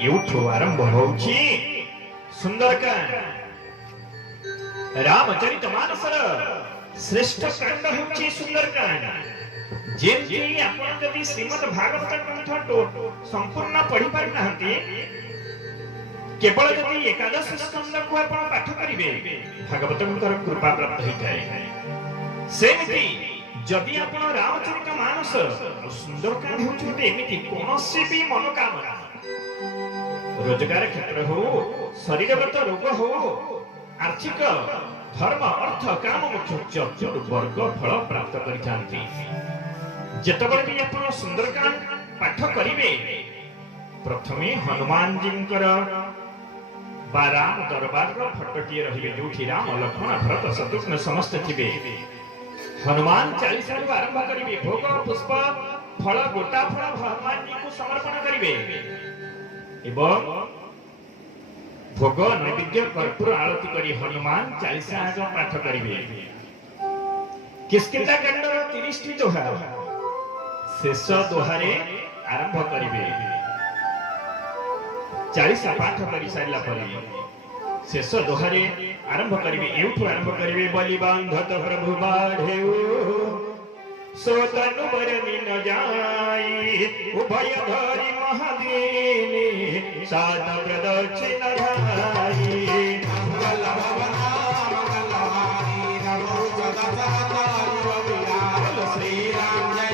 एवठो आरंभ होउछि सुंदरकांड। रामचरितमानसर श्रेष्ठ कांड होउछि सुंदरकांड। जेमती आपण जदि श्रीमद् भागवत ग्रंथ संपूर्ण पढ़ी पारि नाहंती, केवल जदि एकादश स्कंद को आपण पाठ करिवे भागवतंकर कृपा प्राप्त होई जाय। सेमती जदि आपण रामचरितमानस सुंदरकांड होउछि एमिति कोनोसी भी मनोकामना रोजगार क्षेत्र हो, शरीरगत रोग हो, आर्थिक धर्म अर्थ काम मुख्य चतुर्वर्ग फल प्राप्त करिथांती। जेतबळे भी आपण सुंदरकांड पाठ करिवे प्रथमे हनुमान जींकर बाराम दरबार रो फटोटिए रहिबे, जोठी राम लक्ष्मण भरत शत्रुघ्न समस्त थिबे। हनुमान 40 रु आरंभ करिवे, भोग पुष्प फल गोटा फल हनुमान जी को समर्पण करिवे एवं भोग नैवेद्य कर्पूर आरती करी हनुमान 40 आग पाठ करिवे। किष्किंधा कांड 30 टी दोहा शेष दोहारे आरंभ करिवे। 40 पाठ करि साइला परे शेष दोहारे आरंभ करिवे। एउठु आरंभ करिवे, बलि बांधत प्रभु बाढ़ेउ सोतनु बरनी न जाई, उभय धरि महादीनी सात प्रदक्षिण धाई। मंगल भवन मंगलहारी रघु श्री राम जय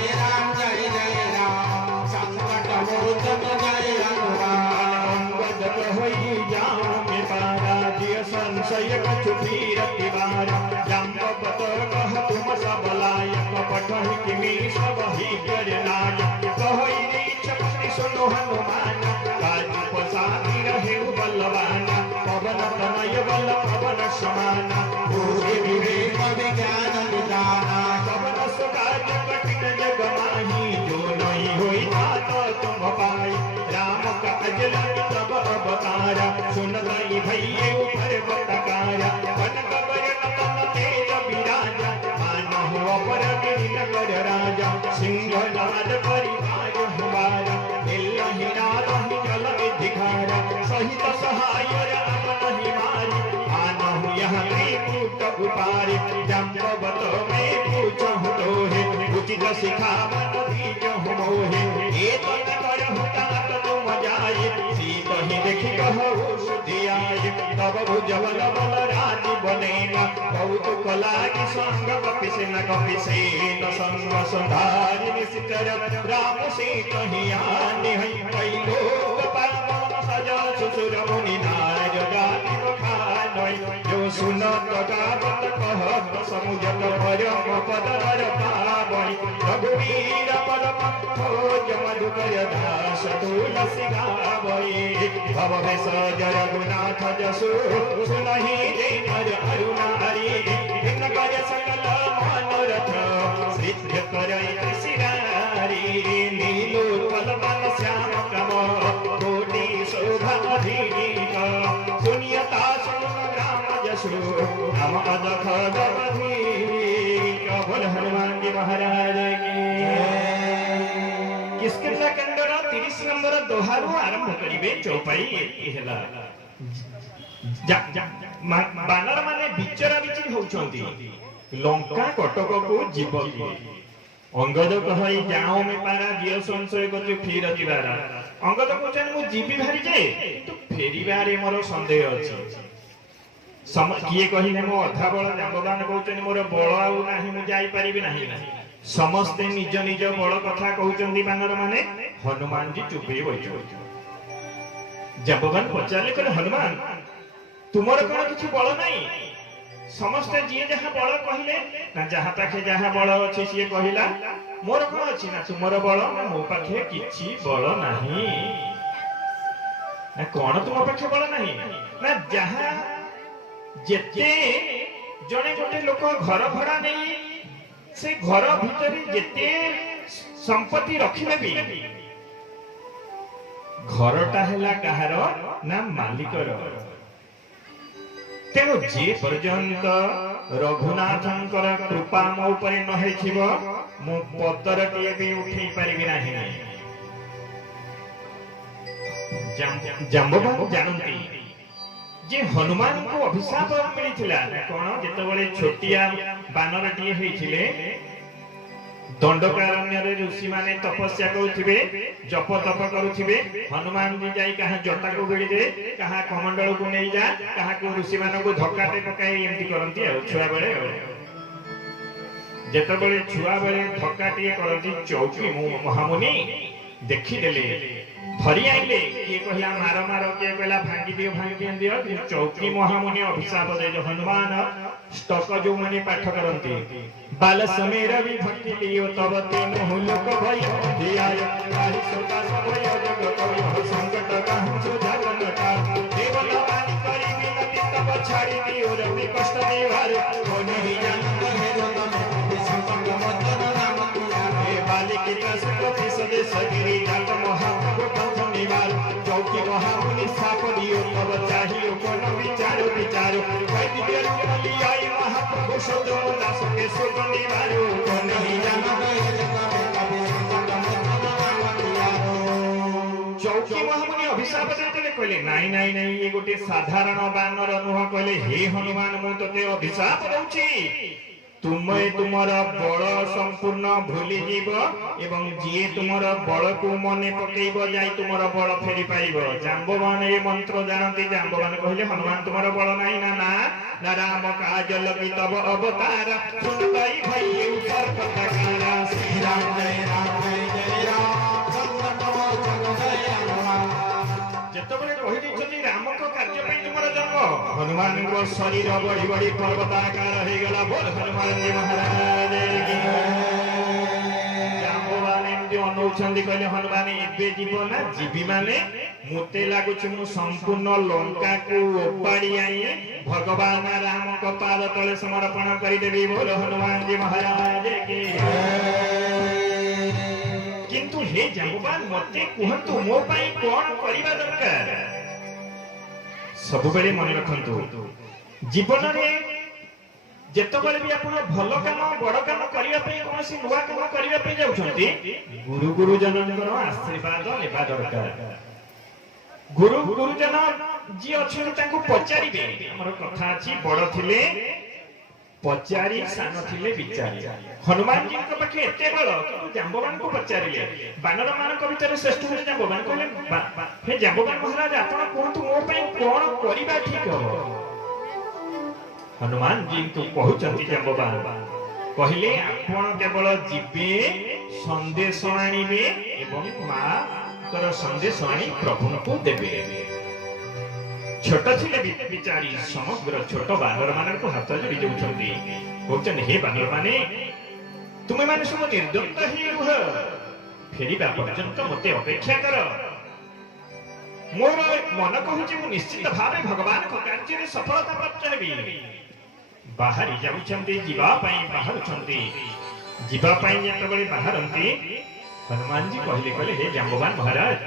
जय राम, संकट मोचन जय हनुमान। अंगद होई जाओ में पारा, जिय संशय कछु फिरति बारा। जाम्बवत कह तुम सब लायक, पठहि किमि सब ही करनाय। कहई रीछ मुनि सुनो हनुमान, काज पसारि रहेउ बलवान। पवन तनय बल पवन समान, बुद्धि विवेक विज्ञान निधाना। पवन सुकाज कठिन जग माही, जो नहीं होई तात तुम पाई। राम काज लगी तब अवतारा, सुनतई भइए पर्वतकारा। कनक बरन तन तेज बिराजा, मानहु अपर गिरिन कर राजा। सिंह नाद परिवार हुबारा, एलहि नादहि जल विधिखारा। सहित सहाय राम नहीं मारी, आनहु यहाँ त्रिकूट उपारी। जाम्बवत मैं पूछहु तोहे, उचित सिखावत दीजहु मोहे। एक न करहु तात तुम जाए, सीतहि देखि कहु सुधियाए। तब भुजबल बल राजी बनेना, कौतुक लागी संग कपिसेन कपिसेन। संग संधारि निशिचर राम से कहियानि। हई लोक पावन सजा सुसुर मुनि नार गाति बखानोई। जो सुनत गावत कहत समुझत परम पदर पावई। रघुवीर परम खोज मधुकर दास तुलसी गावई। भव भेष रघुनाथ जसु सुनहि जे नर अरुणारी। इन कर सकल मनोरथ सिद्ध करई सिरारी। नीलोत्पल बन श्याम प्रभ कोटि शोभा अधिक। सुनियता सुन राम जसु हम अदख गवधीक। बोल हनुमान जी महाराज की। किष्किंधा कांडर 30 नंबर दोहारू आरंभ करिवे। चौपाई हेला बानर माने बिचरा बिचरी होउछंती। लंका कटक को जीव किए। अंगद कहई जाओ में पारा, जिय संशय कछु फिरति बारा। अंगद कहछन मु जीवी भारी जे, तो फेरिबारे मोर संदेह अछि। किए कहिने मो अधा बळ। जाम्बवान कहछन मोर बळ आउ नाही, मु जाई परिबि नाही। समस्ते निज निज बळ कथा कहउचंती बानर माने। हनुमान जी चुपे बइछो। जाम्बवान पचारे कहले, हनुमान तुमर कोन किछि बळ नाही? समस्त जी जहाँ बल कहले ना, जहाँ पाखे जहाँ बल अच्छे सी कहला मोर कौन अच्छी ना तुमर बल ना मो पाखे किछि बल नहीं। ना कौन तुम पाखे बल नहीं ना, जहाँ जेते जने गोटे लोक घर भड़ा नहीं से घर भीतर जेते संपत्ति रखिले भी घरटा हैला कहार ना मालिकर। तेणु जे पर्यंत रघुनाथंकर कृपा मो उपरे न हेथिबो मु पतर टिए भी उठै परिबि नाही। जाम्बवान जानती जे हनुमान को अभिशाप मिलिथिला कोन जेतबेले छोटिया बानरटिए हेइथिले दंडकारण्य रे ऋषि माने तपस्या करुथिबे जप तप करुथिबे हनुमान जी जाई कहा जटा को बेड़ी दे कहा कमंडल को नै जा कहा को ऋषि माने को धक्काटे पकाई एमती करंती छुआ बेले जेतबेले छुआ बेले धक्काटे करंती चौकी महामुनि देखि देले धरी आइले किए कहला मार मार किए कहला भांगी दियो चौकी महामुनि अभिशाप दे जो हनुमान स्टक जो माने पाठ करंती बाल समेर भी भक्ति लियो तब तीन लोक भय धियाय हरि सोता समय जग कयो संकट कहूं जो जगन्नाथ देवलवानी करी विनती तब छाड़ी दियो रवि कष्ट निवार कोने ही जानत है रतन संकट मोचन नाम हे बालिकी कसक सदे सगिरी जात महा निवार चौकी महामुनि साप दियो तब चाहियो कोन विचारो विचारो वैद्य रूपली आई महाप्रभु सदो दास के सुख निवारो कोन ही जानत है चौकी महामुनि अभिशाप देते कहले नाई नाई नाई ये गोटे साधारण बानर नुह कहले हे हनुमान मु तते अभिशाप दउची तुमे तुमर बल संपूर्ण भूली जीव एवं जिए तुमर बल को मने पकेइब जाई तुमर बल फेरी पाइब जाम्बवान ये मंत्र जानती जाम्बवान कहले हनुमान तुमर बल नाही ना ना ना राम काज लगी तब अवतार सुनतई भई ऊपर पताकारा श्री राम जय राम संकट मोचन जय हनुमान जतबले कहि दिछथि राम को कार्य पई तुमर जन्म हनुमान को शरीर बड़ी बड़ी पर्वताकार हे गला बोल हनुमान जी महाराज की जाम्बवान एमती अनुछंदी कहले हनुमान एबे जीव ना जीवी माने मोते लागुछ मु संपूर्ण लंका को ओपाड़ी आई भगवान राम को पाद तले समर्पण करि देबी बोल हनुमान जी महाराज की किंतु हे जाम्बवान मते कहंतु मो पई कोन करिबा दरकार सब बेले मन रखंतु जीवन रे जेतबेले भी आपण भलो काम बड़ काम करिया पे कोनसी नुवा काम करिया पे जाउछंती गुरु गुरुजनकर आशीर्वाद लेबा दरकार गुरु गुरुजन जी अछि तांको पचारिबे हमर कथा अछि बड़ थिले पचारी सान थिले विचारी हनुमान जी के पाखे एते बड़ जाम्बवान को पचारिले बानर मानक भीतर श्रेष्ठ हे जाम्बवान कहले हे जाम्बवान महाराज आपण कोंतु मो पे कोन करिबा ठीक हो हनुमान जी तो कहउचंती जाम्बवान कहले आपण केवल जीवे संदेश आनिबे एवं मां कर संदेश आनी प्रभु को देबे छोट थिले विचारी समग्र छोट बानर मानन को हाथ जोड़ी जाउछंती कहउचन हे बानर माने तुमे माने सब निर्दत्त ही रुह फेरीबा पर्यंत मते अपेक्षा कर मोर मन कहूची मु निश्चित भावे भगवान को कार्य रे सफलता प्राप्त हेबी बाहरी जाउछंती जीवा पई बाहरछंती जीवा पई जेतबेले बाहरंती हनुमान जी कहले कहले हे जाम्बवान महाराज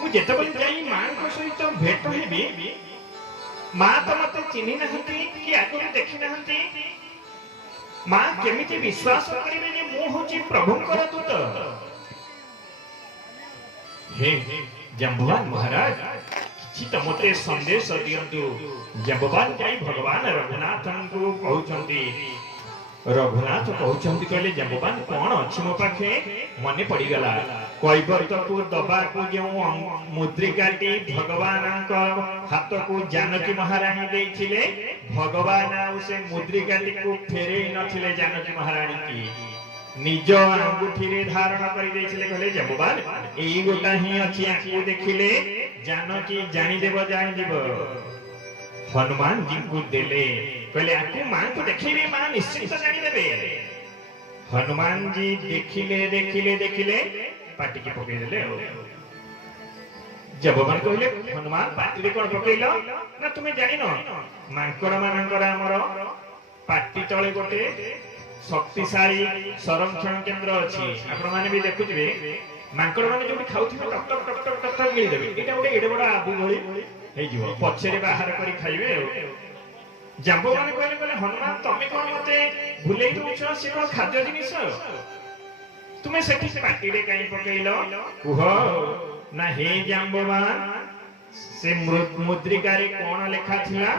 मु जेतबेले जाई मां को सहित भेट हेबी मां तो मते चिन्हि नहंती कि आगु देखि नहंती मां केमिति विश्वास करिवे जे मु होची प्रभुंकर दूत हे जाम्बवान महाराज किछि त मते संदेश दियंतु जाम्बवान जाई भगवान रघुनाथन को कहउचंती रघुनाथ कहउचंती कहले जाम्बवान कोन अछि मो पाखे मने पड़ी गला कैवर्त को दबा को जो मुद्रिकाटी भगवान का हाथ को जानकी महारानी देथिले भगवान उसे मुद्रिकाटी को फेरे नथिले जानकी महारानी की निज अंगूठी रे धारण करि देथिले कहले जाम्बवान एई गोटा ही अछि आखि देखिले जानकी जानि देब जानि देब हनुमान जी को देले कहले आखि मां को देखिबे मां निश्चित जानि देबे हनुमान जी देखिले देखिले देखिले पाटी के पकई देले जाम्बवान कहले हनुमान पाटी रे कोन पकईलो ना तुमे जानि न मांकड़ मानकर हमर पाटी तळे गोटे शक्तिशाली संरक्षण केंद्र अछि आपण माने भी देखुथिबे मांकड़ माने जोटी खाउथिबे टक टक टक टक टक टक मिली देबे एटा गोटे एडे बडा आबु भଳି हे जीवो पछरे बाहर करी खाइबे जाम्बवान कहले कहले हनुमान तमे कोन मते भुलेई दोछ से कोन खाद्य जिनिस तुमे सेठी पाटी रे काई पकईलो कुह ना हे जाम्बवान से मुद्रिकारे कोन लेखा थिला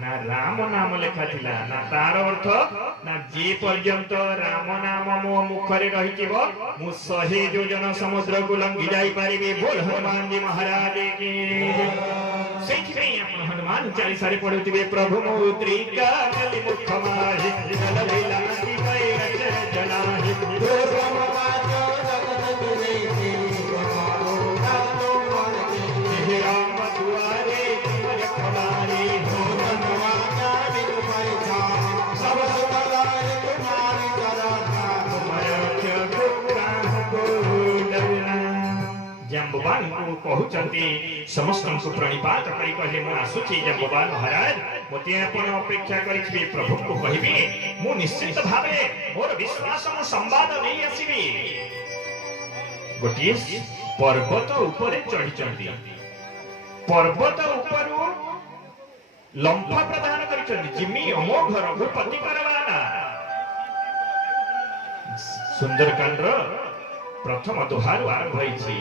ना राम नाम लेखा थिला ना तार अर्थ ना जे पर्यंत राम नाम मो मुखरे रही जीवो मु 100 योजन समुद्र को लंघि जाई परिबे। बोल हनुमान जी महाराज की सेठी आपण हनुमान चालीसा रे पढुतिबे प्रभु मुद्रिका कलि मुख माहि जल विलासी भय अचर जनाहि दो समाज जगत तुरे हे राम दुआरे तुमर खबारे हो मनवाना बिनु परिछा सब सुखदाय तुम्हारी चरणा तुमर चरणो को डरना। जाम्बवान को कहउचंती समस्त को प्रणिपात करी कहे मु आसुची जाम्बवान महाराज मते आपण अपेक्षा करिछि प्रभु को कहिबे मु निश्चित भावे मोर विश्वास मु संवाद नै आसीबी। गोटिए पर्वत ऊपर चढ़ी पर्वत ऊपर लंफा प्रदान करिछन्ती जिमी अमो घर को पति करवाना। सुंदरकांड प्रथम दोहार आरंभ होइछि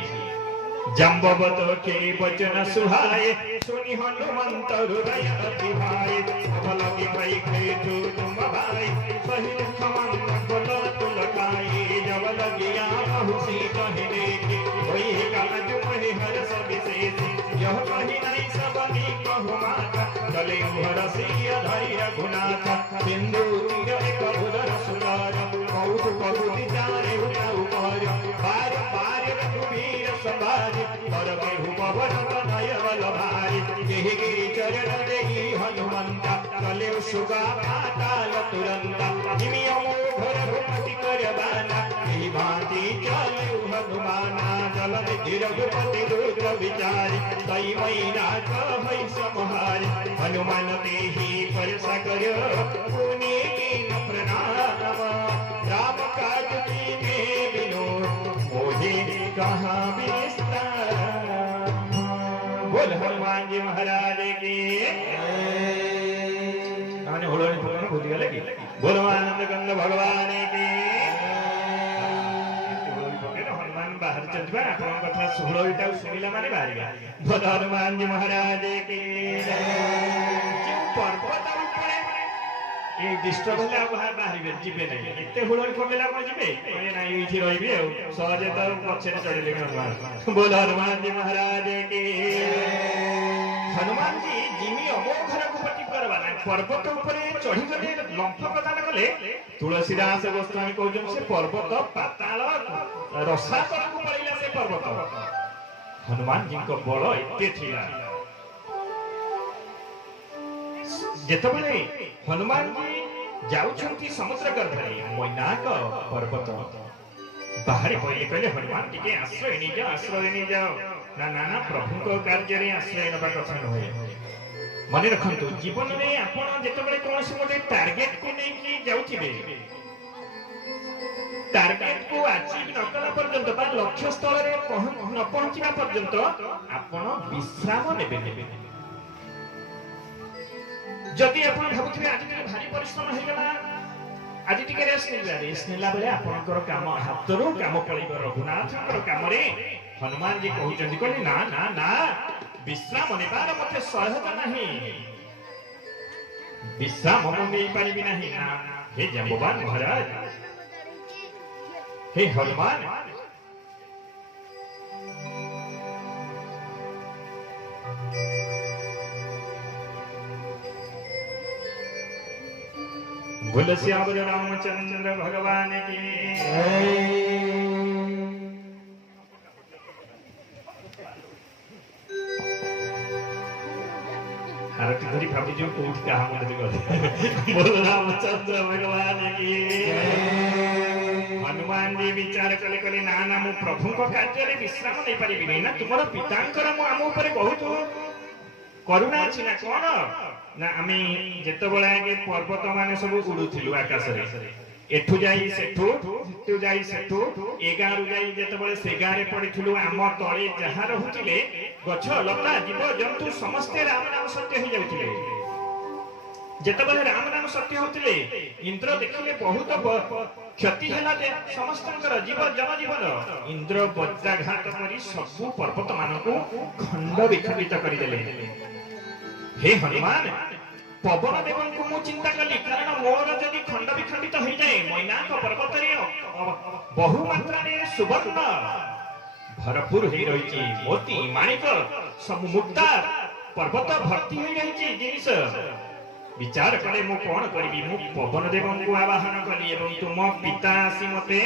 जाम्बवत के वचन सुहाए सुनि हनुमंत हृदय अति भाए भलि भई खेतु तुम भाई सही खमन बोल तुलकाई जब लगिया बहुसी कहि देखे होई काज महि हर्ष विशेष यह कहि नहीं सबनी कहु माता चले हरसिय धरि रघुनाथ सिंधु तीर एक भुदर सुंदर कौतुक विचारे उठाउ कर बार बार रघुवीर सवार पर केहु पवन तनय बल भारी केहि गिरि चरण देहि हनुमंत चले सुगा पाताल तुरंत जिमि अमोघ रघुपति करबाना एहि भांति चले हनुमाना जल निधि रघुपति दूत विचारि तई मैना कहै समहारि हनुमान तेहि परसा कर पुनि कीन प्रणाम राम काज कीने बिनु मोहि कहाँ विस्तार। बोल हनुमान जी महाराज की आने होलोनी फुलोनी भूल गए लगी बोलो आनंद गंग भगवान की हनुमान बाहर चलबा आपन कथा सुहलोईटा सुनिला माने बाहरिया बोलो हनुमान जी महाराज की पर्वत ऊपर ए डिस्टर्ब होला बाहर जिबे नै एते हुलोई फगेला को जिबे ए नै इथि रहिबे सहजे त पछे चढ़िले हनुमान। बोलो हनुमान जी महाराज की हनुमान जी जिमी अमोघ रघुपति करवाना पर्वत ऊपर चढ़ी गले लंफ प्रदान कले तुलसीदास गोस्वामी कहउछन से पर्वत पाताल रसातल को पड़िला से पर्वत हनुमान जी को बड़ एते थिला जेतबले हनुमान जी जाउछंती समुद्र गर्भरे मैनाक पर्वत बाहर पहिले कहले हनुमान जी के आश्रय नि जाओ ना ना ना प्रभु को कार्य रे आश्रय नबा कथा होय। मने रखंतु जीवन में आपण जेतबले कोनसी मोटे टार्गेट को नै कि जाउथिबे टार्गेट को अचीव न कला पर्यंत बा लक्ष्य स्थल रे न पहुंचीबा पर्यंत आपण विश्राम नेबे जदि आपण भाबुथिबे आज टिके भारी परिश्रम हे गला आज टिके रेस्ट नेला बेले आपनकर काम हातरो काम पड़िबो रघुनाथकर काम रे हनुमान जी कहउचंदी कहले ना ना ना विश्राम नेबार मते सहज नाही विश्राम हम नै पारिबि नाही ना हे जाम्बवान महाराज हे हनुमान बोल श्यावर रामचंद्र भगवान की आरती धरी भाभी जो कोठ कहा मत गले बोल रामचंद्र भगवान की हनुमान जी विचार कले कले ना ना मु प्रभु को कार्य रे विश्राम नै परिबि ना तुमर पितांकर मु आम ऊपर बहुत करुणा अछि ना कोन ना आमी जेतबेला के पर्वत माने सब उडुथिलु आकाश रे एठु जाई सेठु एगारु जाई जेतबेले सेगारे पडिथिलु आम तळे जहा रहुथिले गछ लता जीव जंतु समस्त राम नाम सत्य हो जाउथिले जेतबे राम नाम सत्य होतिले इंद्र देखिले बहुत क्षति हैला जे समस्तंकर जीव जनजीवन इंद्र वज्राघात करी सब पर्वत मानकु खंड विखंडित करि देले। हे हनुमान पवन देवन को मु चिंता कली कारण मोर जदि खंड विखंडित हो जाए मैनाक पर्वत रे बहु मात्रा रे सुवर्ण भरपूर हो रही मोती माणिक सब मुक्ता पर्वत भर्ती हो रही जिनिस विचार कले मु कौन करी मु पवन देवन को आवाहन कली एवं तुम पिता आसी मते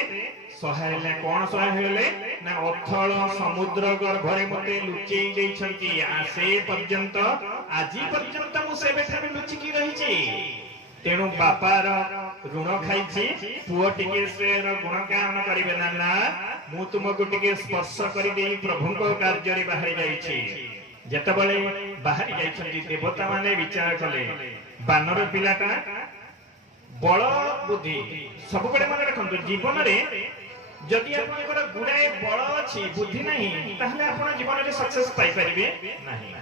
सहायले कौन सहायले ना अथल समुद्र गर्भरे मते लुचेई देइछंती आसे पर्यंत आजी पर्यंत मु से बेठारे लुचिकी रहिछि तेणु बापार ऋण खाइछि पुओ टिके से गुण गान करिवे ना मु तुमको टिके स्पर्श करि देई प्रभुको कार्य रे बाहर जाइछि। जेतबले बाहर जाइछंती देवता माने विचार कले बानर पिलाटा बल बुद्धि सब बड़े मन रखंतु जीवन रे जदि आपनकर गुडाए बल अछि बुद्धि नहीं ताहले आपण जीवन रे सक्सेस पाई परिबे नहीं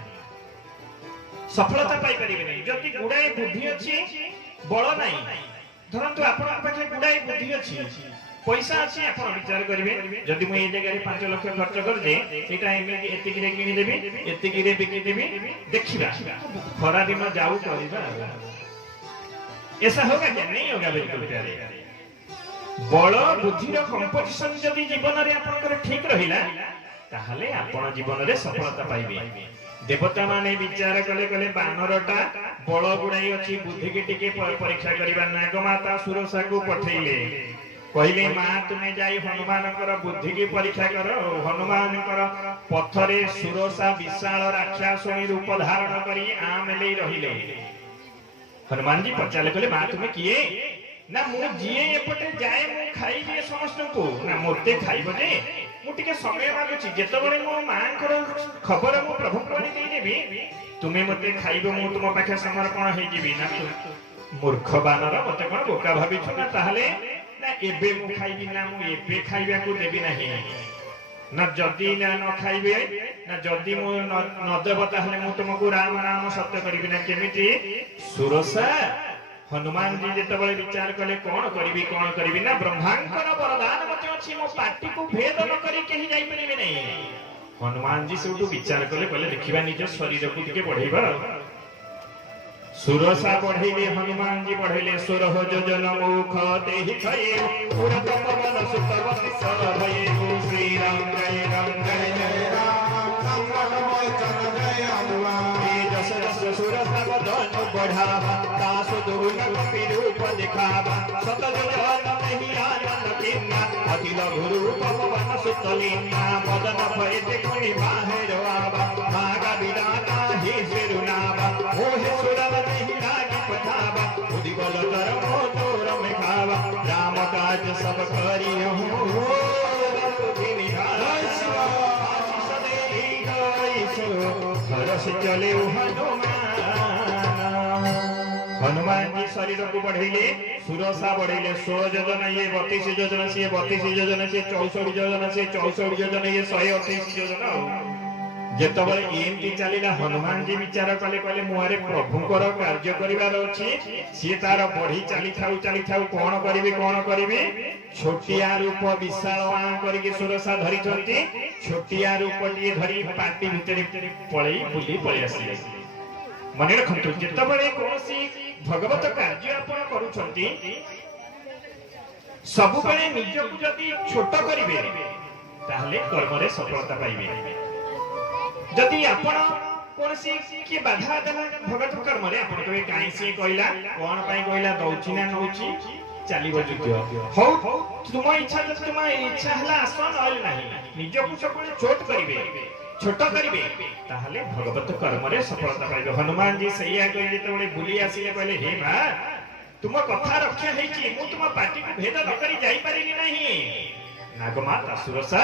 सफलता पाई परिबे नहीं। जदि गुडाए बुद्धि अछि बल नहीं धरंतु आपण पाखे गुडाए बुद्धि अछि पैसा अछि आपण विचार करिवे जदि मु ए जगह रे 5 लाख खर्च कर दे सेटा एतिकी रे किनि देबी एतिकी रे बिकि देबी देखिबा खरा दिन जाऊ करिबा ऐसा होगा क्या नहीं होगा बिल्कुल प्यारे। बल बुद्धि रो कंपोजिशन जदि जीवन रे आपनकर ठीक रहिला ताहले आपण जीवन रे सफलता पाइबे। देवता माने विचार कले कले बानरटा बल गुडाई अछि बुद्धि के टिके परीक्षा करिबा नागमाता सुरसा को पठैले कहले मां तुमे जाई हनुमानकर बुद्धि की परीक्षा करो। हनुमानकर पथरे सुरसा विशाल राक्षसनी रूप धारण करी आम ले रहिले। हनुमान जी पचाले कहले मां तुमे किए ना मु जिए एपटे जाए मु खाई दिए समस्त को ना मोते खाइबो जे मु टिके समय मागुची जेतबेले मो मांकर खबर मु प्रभु प्रणी दे देबी तुमे मते खाइबो मु तुम पाखे समर्पण हे जीवी ना मूर्ख बानर मते कोन बोका भाबी छ ना ताहले ना एबे मु खाइबी ना मु एबे खाइबा को देबी नाही ना जदी ना न खाइबे ना जदी मु न देब ताहले मु तुमको राम नाम सत्य करिबी ना केमिति सुरसा। हनुमान जी जेतबेले विचार कले कोन करिबी ना ब्रह्मांकर वरदान मते अछि मो पाटी को भेद न करी केही जाई परिबे नै। हनुमान जी सेउटु विचार कले कहले देखिबा निज शरीर को दिके बढ़ेबा सुरसा बढ़ेले हनुमान जी बढ़ेले सुरह जोजन मुख देहि खये पुरत पवन सुतवति सरभये श्री राम जय राम संकट मोचन जय हनुमान जस जस सुरसा बदन बढ़ावा तासु दुर्लभ रूप दिखावा सत जन नहीं आनंद किन्ना अखिल गुरु पवन सुतलीना मदन भय देखि बाहर आवा मागा विराता ही सिरुनावा ओहे सुरव नहीं लागी पठावा उदिबल कर मो तोर में खावा राम काज सब करियो हरस चले हनुमान जी शरीर को बढ़ेले सुरसा बढ़ेले 16 योजन ये 32 योजन से 32 योजन से 64 योजन से 64 योजन ये 128 योजन जेतबले एमती चलीला हनुमान जी विचार कले कले मुहारे प्रभुकर कार्य करिवार अछि सी तार बढ़ी चली थाउ कोन करिवे छोटिया रूप विशाल आ करके सुरसा धरि छथि छोटिया रूप टिए धरि पाटी भितरे पळई बुली पळई आसी मन रखंतु जेतबले कोनसी भगवत कार्य आपण करूछंती सब बेले निजକୁ जदी छोट करिवे ताहले कर्म रे सफलता पाइबे। जदि आपण कोनसी की बाधा देला भगवत कर्म रे आपण कहे काई से कहला कोन पई कहला दउची ना नउची चलीबो जुतियो हो तुम इच्छा हला आसन होल नाही निजକୁ सबले छोट करिवे ताहले भगवत कर्म रे सफलता पाइबे। हनुमान जी सैया कहले तबले बुली आसीले कहले हे मां तुम कथा रक्षा हेची मु तुम पाटी को भेद न करी जाई पारिनी नाही। नागमाता सुरसा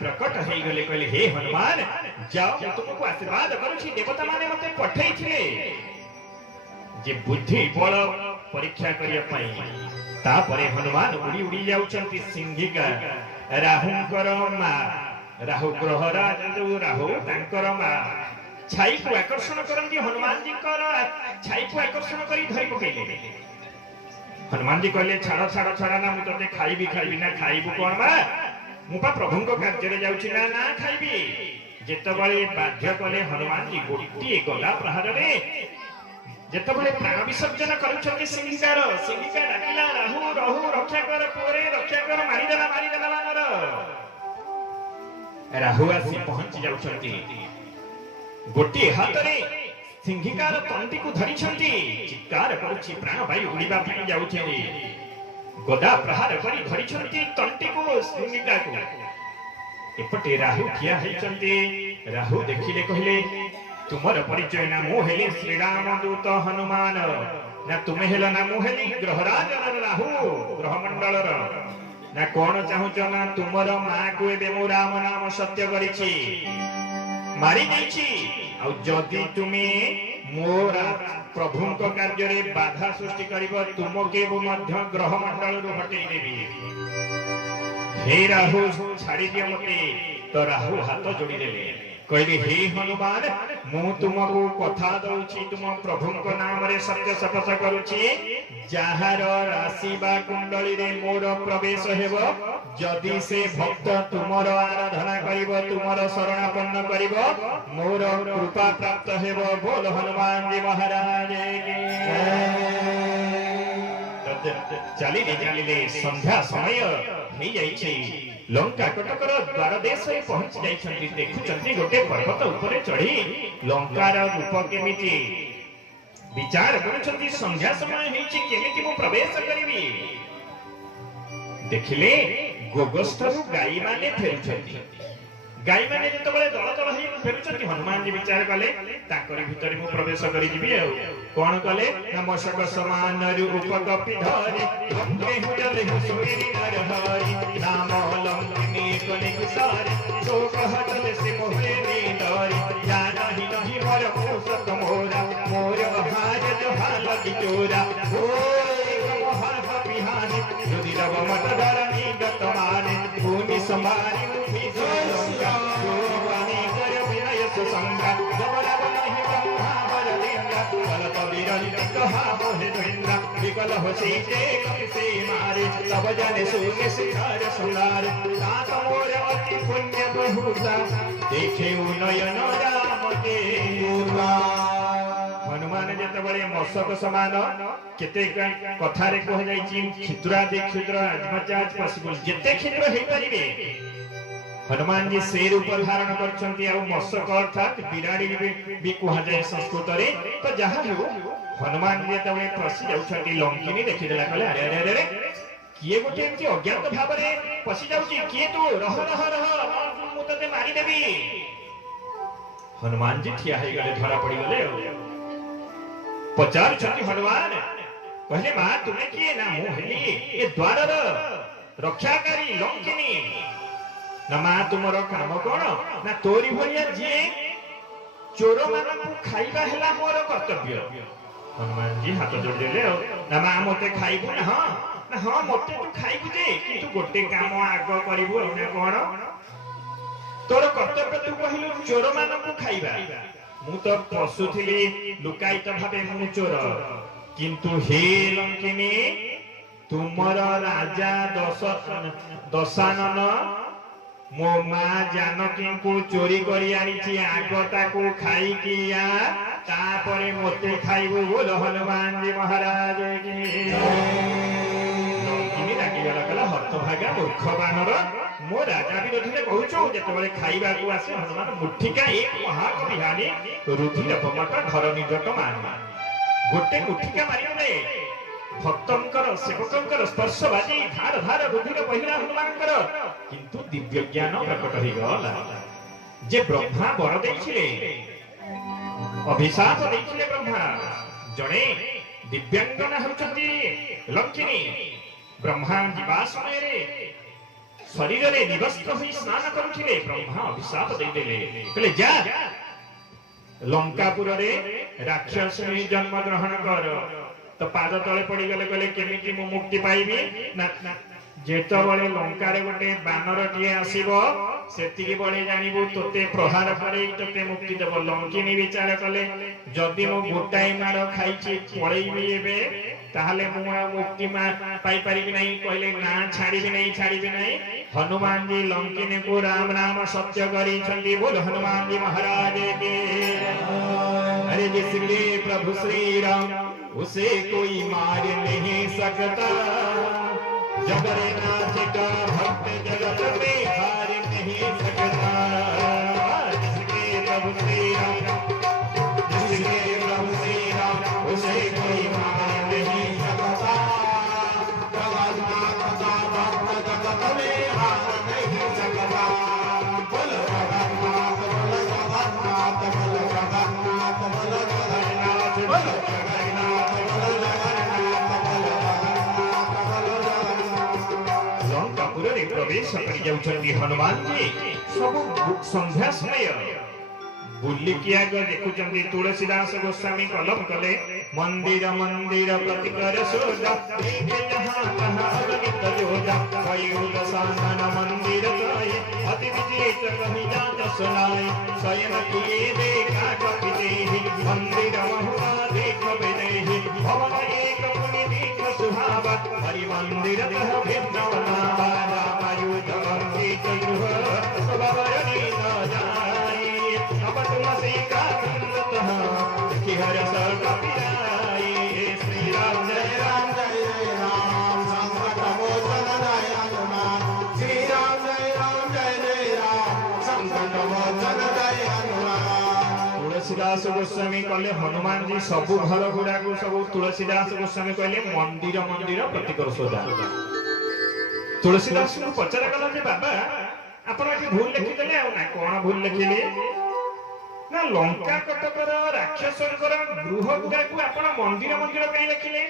प्रकट हेई गले कहले हे हनुमान जाओ मु तुमको आशीर्वाद करूछी देवता माने मते पठै छिले जे बुद्धि बल परीक्षा करिया पई ता परे हनुमान उड़ी जाउचंती सिंहिका राहुंकर मा राहु ग्रह राजु राहु तांकर मा छाई को आकर्षण करंती हनुमान जी छाई को आकर्षण करी धरी पकईले हनुमान जी कहले छाड़ छाड़ छाड़ ना मुझे खाइबी ना खाइबू कौन बा मुपा प्रभु को कार्य जाऊँ ना ना खाइबी जेतबले बाध्य कले हनुमान जी गोटे गला प्रहार रे जेतबले प्राण विसर्जन करुछंती सिंहिकार सिंहिका डाकिला राहु रहु रक्षा कर पोरे रक्षा कर मारिदेला बानर राहु आसी पहुंची जाउछंती गोटे हाथ रे सिंहिकार तंती को धरिछंती चित्कार करूछि प्राण वायु उड़ीबा पई जाउछे गदा प्रहार करी धरिछंती तंती को सिंहिका को एपटे राहु किया हेचंती राहु देखिले कहले तुमर परिचय ना मो हेली श्री राम दूत हनुमान ना तुमे हेला ना मो हेली ग्रहराज राहु ग्रहमंडल ना कौन चाहूच ना तुमर मां को एबे मो राम नाम सत्य करिछि मारी दैछि आ जदि तुमे मोर प्रभु को कार्य रे बाधा सृष्टि करिवो तुमके मध्य ग्रहमंडल रु हटेई देबी हे राहु छाड़ी दियो मते तो राहु हाथ जोड़ी देले कहले हे हनुमान मु तुमको कथा दउछि तुम प्रभु को नाम रे सत्य शपथ करूछि जहार राशि बा कुंडली रे मोर प्रवेश हेबो जदि से भक्त तुमर आराधना करिवो तुमर शरणापन्न करिवो मोर कृपा प्राप्त हेबो बोल हनुमान जी महाराज की चलिले संध्या समय हे जाइछि लंका कटकर द्वार देश पहुंच जाइछंती देखुचंती गोटे पर्वत ऊपर चढ़ी लंकार रूप केमिति विचार करुचंती संध्या समय हेछि केमिति मो प्रवेश करिवि देखिले गोगस्थरु गाई माने फेरुचंती गाई माने जेतबेले दल दल हे फेरुचंती हनुमान जी विचार कले ताकरी भितरे मो प्रवेश करि जिवि कोन कले नमस्क समान रूप कपि धरि गंगे हुजले सुमिरि नर हरि नाम लंकिनी कने कुसारि सो कहत से मोहे नीदरि जानि नहीं मोर मूसक मोरा मोर हाज जो हाल बिचोरा ओए मोहन बिहानी यदि रव मत धरनी गत माने भूमि समारि उठी सोलंका गोवानी कर विनय सुसंगा जबरा नहीं ब्रह्मावर लिंगा कलप विरंत कहा मोहे द्विंदा विकल हो सीते कपि से मारे तब जन सुने शिखर सुनार सात मोर अति पुण्य बहुता देखे नयन राम के हनुमान जेतबळे मशक समान केते कथा रे कह जाईची क्षुद्रादि क्षुद्र आत्मचाज पॉसिबल जेते क्षुद्र हे परिबे हनुमान जी से रूप धारण करछंती आ मशक अर्थात बिराड़ी भी कहा जाय संस्कृत रे तो जहां हो हनुमान जी तबे पसी जाउछंती लंकिनी देखि देला कहले अरे अरे अरे किए गोटे एमती अज्ञात भाव रे पसी जाउची किए तू रह रह रह मु तते मारी देबी हनुमान जी ठिया हे गले धरा पड़ी गले पचार छति हनुमान कहले मां तुमे किए ना मु हेली ए द्वारर रक्षाकारी लंकिनी ना मां तुमरो काम कोन ना तोरी भलिया जे चोर मानन को खाइबा हैला मोर कर्तव्य हनुमान जी हाथ जोड़ देले ना मां मते खाइबो ना हां मते तू खाइबु जे किंतु गोटे काम आग करिवो ना कोन तोर कर्तव्य तू कहिलु चोर मानन को खाइबा मु तो पशु थिली लुकायित भाबे मु चोर किंतु हे लंकिनी तुमर राजा दशानन मो मां जानकी को चोरी करी आनिछि आगता को खाई किया तापरे मोते खाइबो बोल हनुमान जी महाराज की लंकिनी डाकी गला कला हतभागा मूर्ख बानर मो राजा विरोधी रे कहूचो जेतबेले खाइबा को आसे हनुमान मुठिका एक महाकविहानी रुधिर पमट घर निजट मान गोटे मुठिका मारिले भक्तंकर सेवकंकर स्पर्श बाजी धार धार रुधिर बहिरा हनुमानकर किंतु दिव्य ज्ञान प्रकट हो गला जे ब्रह्मा वर दैथिले अभिशाप दैथिले ब्रह्मा जणे दिव्यांगना होचंती लंकिनी ब्रह्मा जीवा समय रे शरीर रे निवस्त्र होई स्नान करुथिले ब्रह्मा अभिशाप दै देले कहले जा लंकापुर रे राक्षस जन्म ग्रहण कर तो पाद तले पड़ी गले कहले केमिति मु मुक्ति पाइबी ना जेतबळे लंका रे गोटे बानर टिए आसीबो सेतिकी बळे जानिबु तोते प्रहार करे तोते मुक्ति देव लंकिनी विचार कले जदि मो गोटाई मार खाइछि पळैबि एबे ताहले मु मुक्ति पाई परिबि नै कहले ना छाड़िबि नै हनुमान जी लंकिनी को राम नाम सत्य करी छंदी बोल हनुमान जी महाराज के अरे जिसके प्रभु श्री राम उसे कोई मार नहीं सकता जगन्नाथ का भक्त जगत में हार नहीं सकता जिसके प्रभु श्री राम उसे कोई मार नहीं सकता जगन्नाथ का भक्त जगत में हार नहीं सकता बोल जगन्नाथ बोल जगन्नाथ बोल जगन्नाथ बोल जगन्नाथ बोल प्रवेश कर हनुमान जी सब संध्या समय बुलिकी आग देखुचंदी तुलसीदास गोस्वामी कलम कले मंदिर मंदिर प्रतिकर सोजा देखे जहां तहां अगणित जोजा कयूल सानन मंदिर जाए अति विजित कहि जात सुनाए शयन किए देखा कपिते मंदिर महुआ देख बेदेहि भवन एक पुनि देख सुहावा हरि मंदिर तह भिन्न नावा रामायुध अंकित गृह स्वभवरणी न जाए अब तुम से का कंदतः कि हर सर कपिराए श्री राम जय राम संकट मोचन जय हनुमान श्री राम जय राम संकट मोचन जय हनुमान तुलसीदास गोस्वामी कहले हनुमान जी सबु घर गुड़ा को सब तुलसीदास गोस्वामी कहले मंदिर मंदिर प्रतिकर सोजा तुलसीदास को पचरा कला जे बाबा आपण एठी भूल लिखि देले आ ना कोन भूल लिखिले ना लंका कटकर राक्षसकर गृह गुड़ा को आपण मंदिर मंदिर कहि लिखिले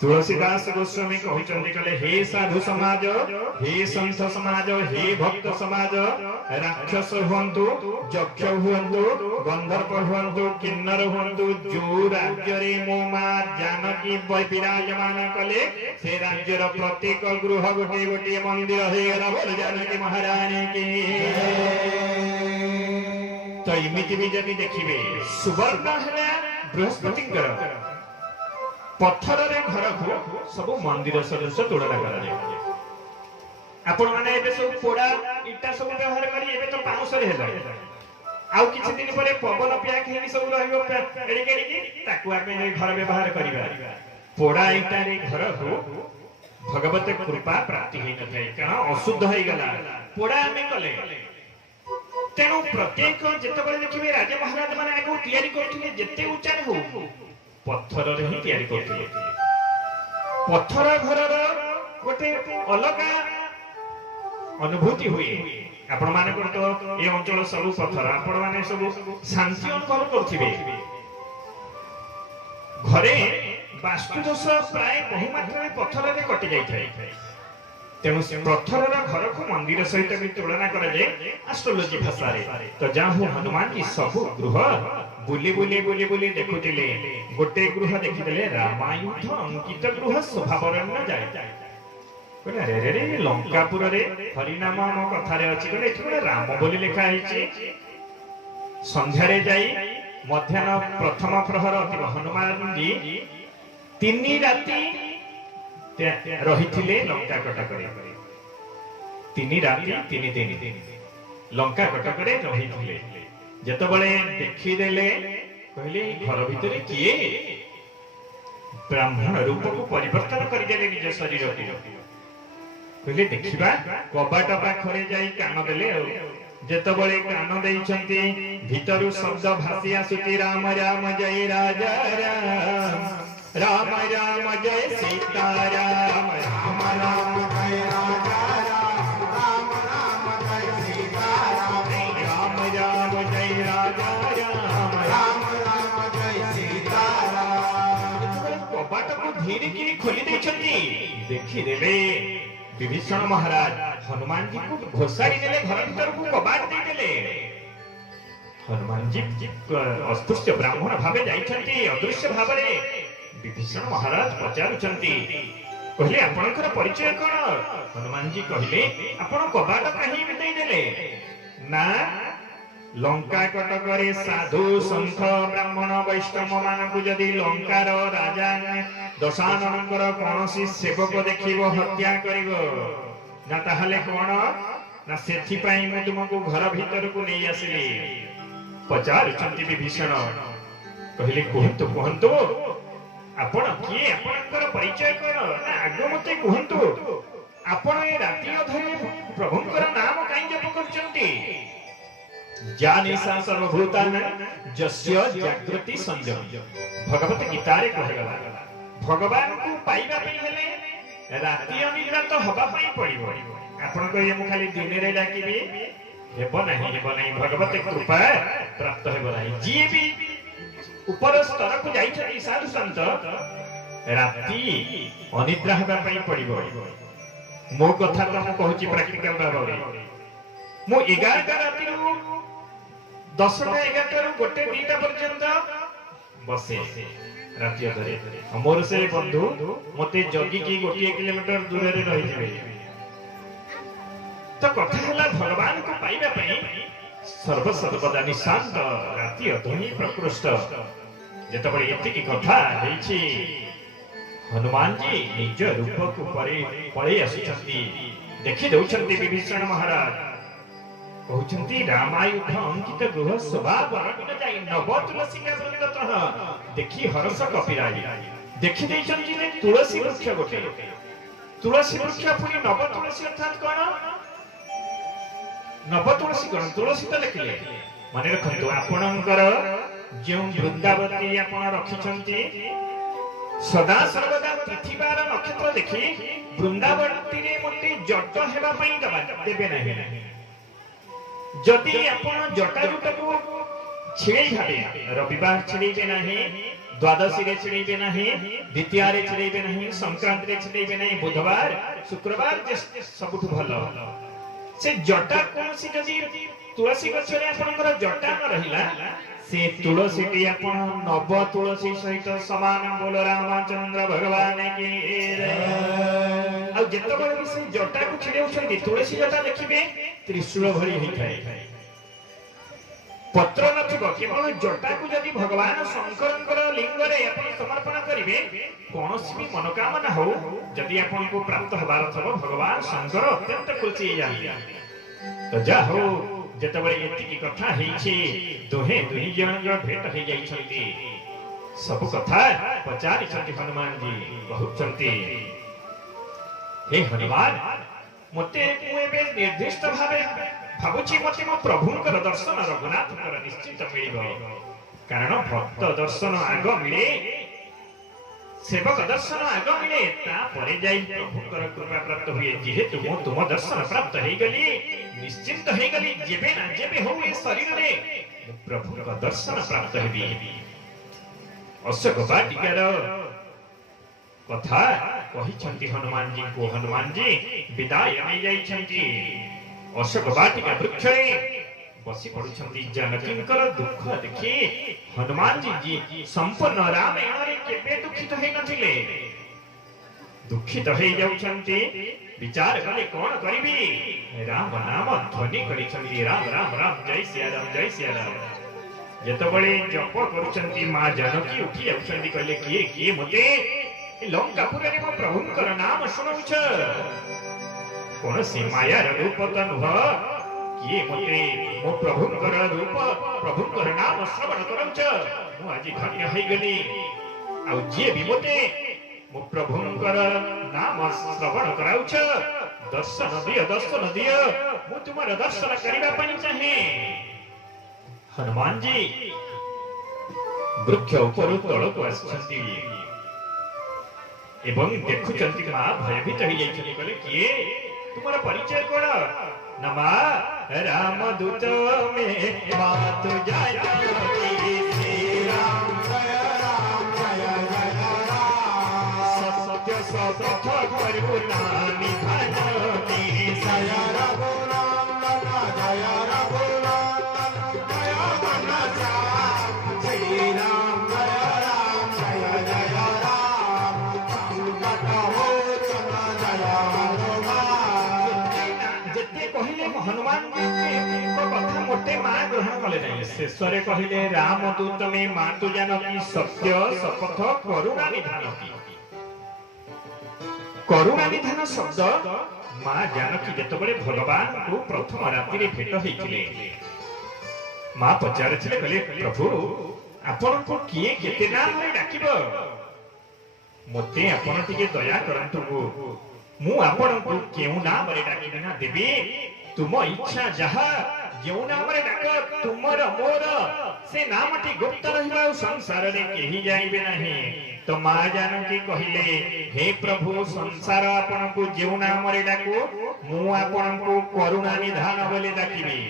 तुलसीदास गोस्वामी कहउचंदी कले हे साधु समाज हे संत समाज हे भक्त समाज राक्षस हुंतु यक्ष हुंतु गंधर्व हुंतु किन्नर हुंतु जो राज्य रे मो मां जानकी विराजमान कले से राज्यर प्रत्येक गृह गोटे गोटे मंदिर हे गला बोल जानकी महारानी की तो इमिति भी जदि देखिबे सुवर्ण है बृहस्पतिकर पत्थर रे घर को सब मंदिर सदृश तोड़ना करा जाय आपण माने एबे सब पोड़ा इटा सब व्यवहार करी एबे तो पाउस रे हेला आउ किछि दिन परे पवन प्याक हेनी सब रहिबो एडी केडी ताकू आपे घर व्यवहार करिबा पोड़ा इटा रे घर को भगवत कृपा प्राप्ति हे नथाय कारण अशुद्ध हे गला पोड़ा हमें कले तेनु प्रत्येक जेतबेले देखिबे राजा महाराज माने आगु तयारी करथिले जेते उच्चार हो पत्थर रे ही तयारी करथिले पत्थर घरर गोटे अलग अनुभूति हुए आपण माने तो ए अंचल सब पत्थर आपण माने सब शांति अनुभव करथिबे घरे वास्तु दोष प्राय बहु मात्रा में पत्थर रे कटि जाय थाय तेणु पत्थर घर को मंदिर सहित भी तुलना कर एस्ट्रोलॉजी भाषा रे तो जाहु हनुमान जी सब गृह बुली बुली बुली बुली देखुतिले गोटे गृह देखिले रामायुध अंकित गृह शोभावरण्य जाय कहले रे रे रे लंकापुर रे हरिनाम हम कथा रे अछि कहले एठी राम बोली लिखा हिची संध्या रे जाई मध्याह्न प्रथम प्रहर अति हनुमान जी 3 राति रहिथिले लंका कटकरे 3 राति 3 दिन लंका कटकरे रहिथिले जेतबळे देखि देले कहले घर भितरे किए ब्राह्मण रूप को परिवर्तन करि देले निज शरीर के कहले देखिबा कबाट पाखरे जाई कान देले जेतबळे कान देइछंती भितरु शब्द भासी आसुति राम राम जय राजा राम राम राम जय सीता राम राम राम जय राजा राम राम जय सीता राम राम राम जय राजा राम राम जय सीता राम कबाट को धीरे की खोली देछंती देखि देले विभीषण महाराज हनुमान जी को घोषाड़ी देले घर भीतर को कबाट दे देले हनुमान जी अस्पृश्य ब्राह्मण भावे जाइछंती अदृश्य भावरे विभीषण महाराज पचारुचंती कहले आपनकर परिचय कोन? हनुमान जी कहले आपण कबाट कहीं बिताई देले ना लंका कटकरे साधु संत ब्राह्मण वैष्णव मानकु जदि लंकार राजा दशाननकर कोनोसी सेवक देखिबो हत्या करिवो ना ताहले कोन ना सेथि पई मु तुमको घर भीतर को नै आसिली। पचार चंती विभीषण कहले कहंतु कहंतु आपण किए आपनकर परिचय कोन ना आगो मते कहंतु आपण ए राति अधरे प्रभुंकर नाम काई जप करचंती? जानिसा सर्वभूतान जस्य जागृति संयम भगवत गीता रे कहला भगवान को पाइबा पई हेले राति अनिद्रा तो हबा पई पड़िबो। आपण कहिए मु खाली दिन रे डाकिबी हेबो नहीं भगवत कृपा प्राप्त हेबो नाही। जी भी ऊपर स्तर को जाई छथि साधु संत राति अनिद्रा हेबा पई पड़िबो। मो कथा तो मु कहूची प्रैक्टिकल भाबरे मु 11 का राति रो 10टा 11टा रो गोटे 2टा पर्यंत बसे राति अधरे मोर से बंधु मते जगी की गोटे किलोमीटर दूर रे रहि जेबे तो कथा हला भगवान को पाइबा पई सर्वदा निशांत राति अधरे प्रकृष्ट जेतबे एति की कथा हेछि हनुमान जी निज रूप को पळे आसुचंती देखि दउचंती विभीषण महाराज कहउचंती रामायुध अंकित गृह सभा बरबिन जाई नव तुलसी का वृंदतः देखि हर्ष कपिराई देखि दैचंती ने तुलसी वृक्ष गोटे तुलसी वृक्ष पुनी नव तुलसी अर्थात कोन नव तुलसी कोन तुलसी तो देखिले माने रखंतु आपणकर जे वृंदावती आपण रखिचंती सदा सर्वदा पृथ्वीर नक्षत्र देखि वृंदावती रे मोटे जट हेबा पई देबे नाही। जदि आपण जटाजुट को छिड़े भाबे रविवार छिड़ेबे नाही द्वादशी रे छिड़ेबे नाही द्वितीय रे छिड़ेबे नाही संक्रांति रे छिड़ेबे नाही बुधवार शुक्रवार जे सबुठ भलो से जटा कोनसी जदि तुलसी गछरे आपनकर जटा न रहिला से तुलसी टी आपण नव तुलसी सहित समान बोल रामचंद्र भगवान की आ जेतबे भी से जटा को छिड़े उछंदी तुलसी जटा देखिबे त्रिशूल भरी ही थाए पत्र नथिबो केवल जटा को जदि भगवान शंकरकर लिंग रे आपण समर्पण करिवे कोनोसी भी मनोकामना हो जदि आपण को प्राप्त हबार थबो भगवान शंकर अत्यंत खुशी जाई तो जा हो जेतबे एति की कथा हेछि दोहे दुही जन भेट हे जाई छथि सब कथा पचारि छथि हनुमान जी कहउछंती हे हनुमान मते एबे निर्दिष्ट भाबे भाबुची मते मो प्रभुंकर दर्शन रघुनाथकर निश्चित मिलिबो कारण भक्त दर्शन आग मिले सेवक दर्शन आग मिले ता परे जाई प्रभुंकर कृपा प्राप्त हुए जेहेतु मो तुम दर्शन प्राप्त हे गली निश्चिंत हे गली जेबे ना जेबे हो ए शरीर रे प्रभुंकर दर्शन प्राप्त हेबी। अशोक वाटिकार कथा कहिछंती हनुमान जी को हनुमान जी विदाय नै जाई छंती अशोक वाटिका वृक्ष रे बसी पड़ुछंती जानकींकर दुख देखि हनुमान जी संपूर्ण रामायण रे केबे दुखित हे नथिले दुखित हे जाउछंती विचार कले कोन करिबी राम नाम ध्वनि करिछंती राम राम राम जय सिया राम जेतबळे जप करूछंती मा जानकी उठी जाउछंती कहले किए मते लंकापुर रे मो प्रभुंकर नाम सुनउछ कोन सी माया रूप तनुभ किए मते मो प्रभुंकर रूप प्रभुंकर नाम श्रवण करउछ मु आज धन्य हे गली आ जे भी मते मो प्रभुंकर नाम श्रवण कराउछ दर्शन दिय मु तुमर दर्शन करिबा पई चाहे। हनुमान जी वृक्ष ऊपर तल को आछंती एवं देखुचंती मां भयभीत हो जाइछली कहले किए तुमर परिचय कोन नमा रामदूत में बात जाय श्री राम जय सत्य सपथ करुणा निधान जय रघुनाम जय रघुनाम जय मनसा श्री राम जय राम संकट मोचन माँ ग्रहण कले नहीं शेष कहले राम दूत में मातु जानकी सत्य शपथ करुणा निधान की करुणा निधान शब्द माँ जानकी जेतबेले भगवान को प्रथम राति भेट होइथिले माँ पचारिथिले कहले प्रभु आपण को किए केते नाम रे डाकिबो मते आपण टिके दया करंतु मु आपण को केउ नाम रे डाकिबे ना देवी तुम इच्छा जहा जो नाम रे डाक तुमर मोर से नामटी गुप्त रहिबा संसार रे केही जाइबे नाही तो माँ जानकी कहले हे प्रभु संसार आपण को जो नाम रे डाकू मु आपण को करुणा निधान बोली डाकिबी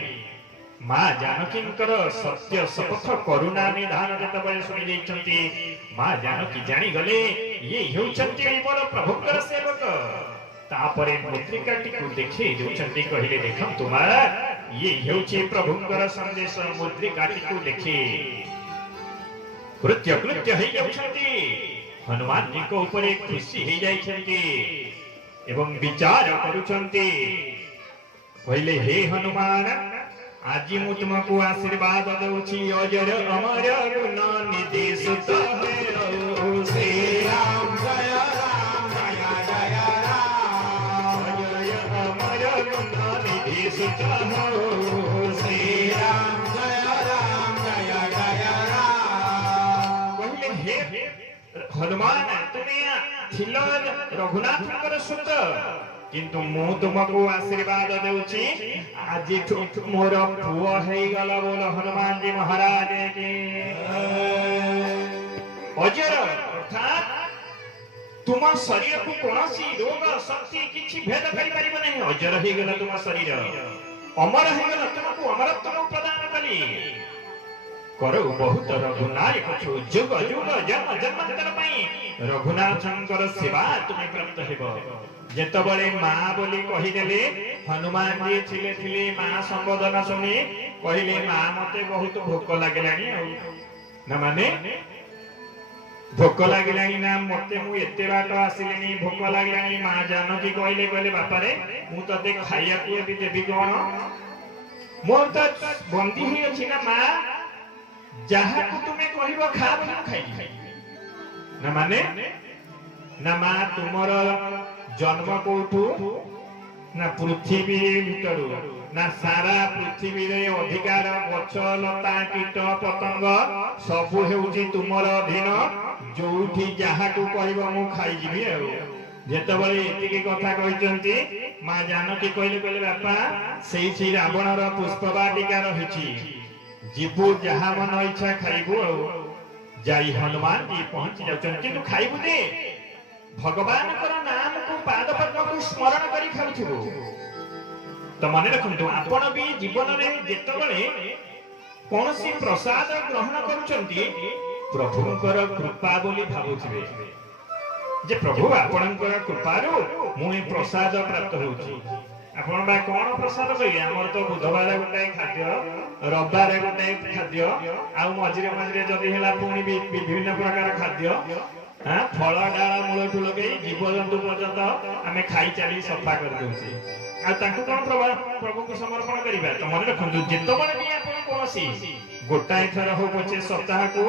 माँ जानकी सत्य शपथ करुणा निधान जेतबेले सुनि दैछंती माँ जानकी जानी गले ये हेउछंती मोर प्रभुकर सेवक तापरे मुद्रिकाटी को देखि देउछंती कहिले देखम तुम्हारा ये हेउछे प्रभुकर संदेश मुद्रिकाटी को देखि कृत्य कृत्य हे जाउछंती हनुमान जी को ऊपर एक खुशी हे जाइछंती एवं विचार करूछंती कहले हे हनुमान आज मु तुमको आशीर्वाद दउछि अजर अमर गुण निधि सुत हेरो श्री राम जय जय राम अजय अमर गुण निधि सुत हो श्री राम जय जय राम कहले हे हनुमान तुमे थिल रघुनाथकर सुत किंतु मु तुमको आशीर्वाद देउछि आज मोर पुओ हे गला बोल हनुमान जी महाराज के अजर अर्थात तुम शरीर को कोनसी रोग शक्ति किछि भेद करि परिबो नहीं अजर हे गला तुम शरीर अमर हे गला तुमको अमरत्व प्रदान कली करो बहुत रघुनायक छु जुग जुग जन्म जन्मांतर पई रघुनाथंकर सेवा तुम्हें प्राप्त हेबो जेतबळे मां बोली कहिदेले हनुमान जी थिले थिले मां संबोधन सुनी कहिले मां मते बहुत भोक लागलानी ना माने भोक लागलानी ना मते मु एते बाट आसिलेनी भोक लागलानी मां जानकी कहिले कहले बापा रे मु तते खाइया को एबी देबी कोन मोर त बंदी ही अछि ना मां जहा को तुमे कहिबो खा बोली खाइ ना माने ना मां तुमर जन्म कोठू ना पृथ्वी भितरु ना सारा पृथ्वी रे अधिकार गछ लता कीट पतंग सबु हेउची तुमर अधीन जोठी जहा को कहबो मु खाइ जिबी आ जेतबळे एतिके कथा कहिचंती मां जानकी कहले कहले बापा सेई छि रावण रो पुष्पवाटिका रहिछि जीवु जहा मन इच्छा खाइबो जाई हनुमान जी पहुंच जाउछन किंतु खाइबु दे भगवान कर नाम को पाद पद्म को स्मरण करी खाउथिबो तो माने रखंतु आपण भी जीवन रे जेतबळे कोनसी प्रसाद ग्रहण करूचंती प्रभुंकर कृपा बोली भाबुथिबे जे प्रभु आपणकर कृपारो मुई प्रसाद प्राप्त होउची आपण बा कोन प्रसाद कइले हमर तो बुधवार गोटे खाद्य रविवार गोटे खाद्य आ मझिरे मझिरे जदी हेला पुनी विभिन्न प्रकार खाद्य हां फल डाल मूल ठु लगे जीवजंतु पर्यंत आमे खाई चली सफा कर देउछी आ ताकू कोन प्रभु को समर्पण करिबा त मन रखंतु जेतबळे भी आपण कोनसी गोटाए थर हो पछे सप्ताह को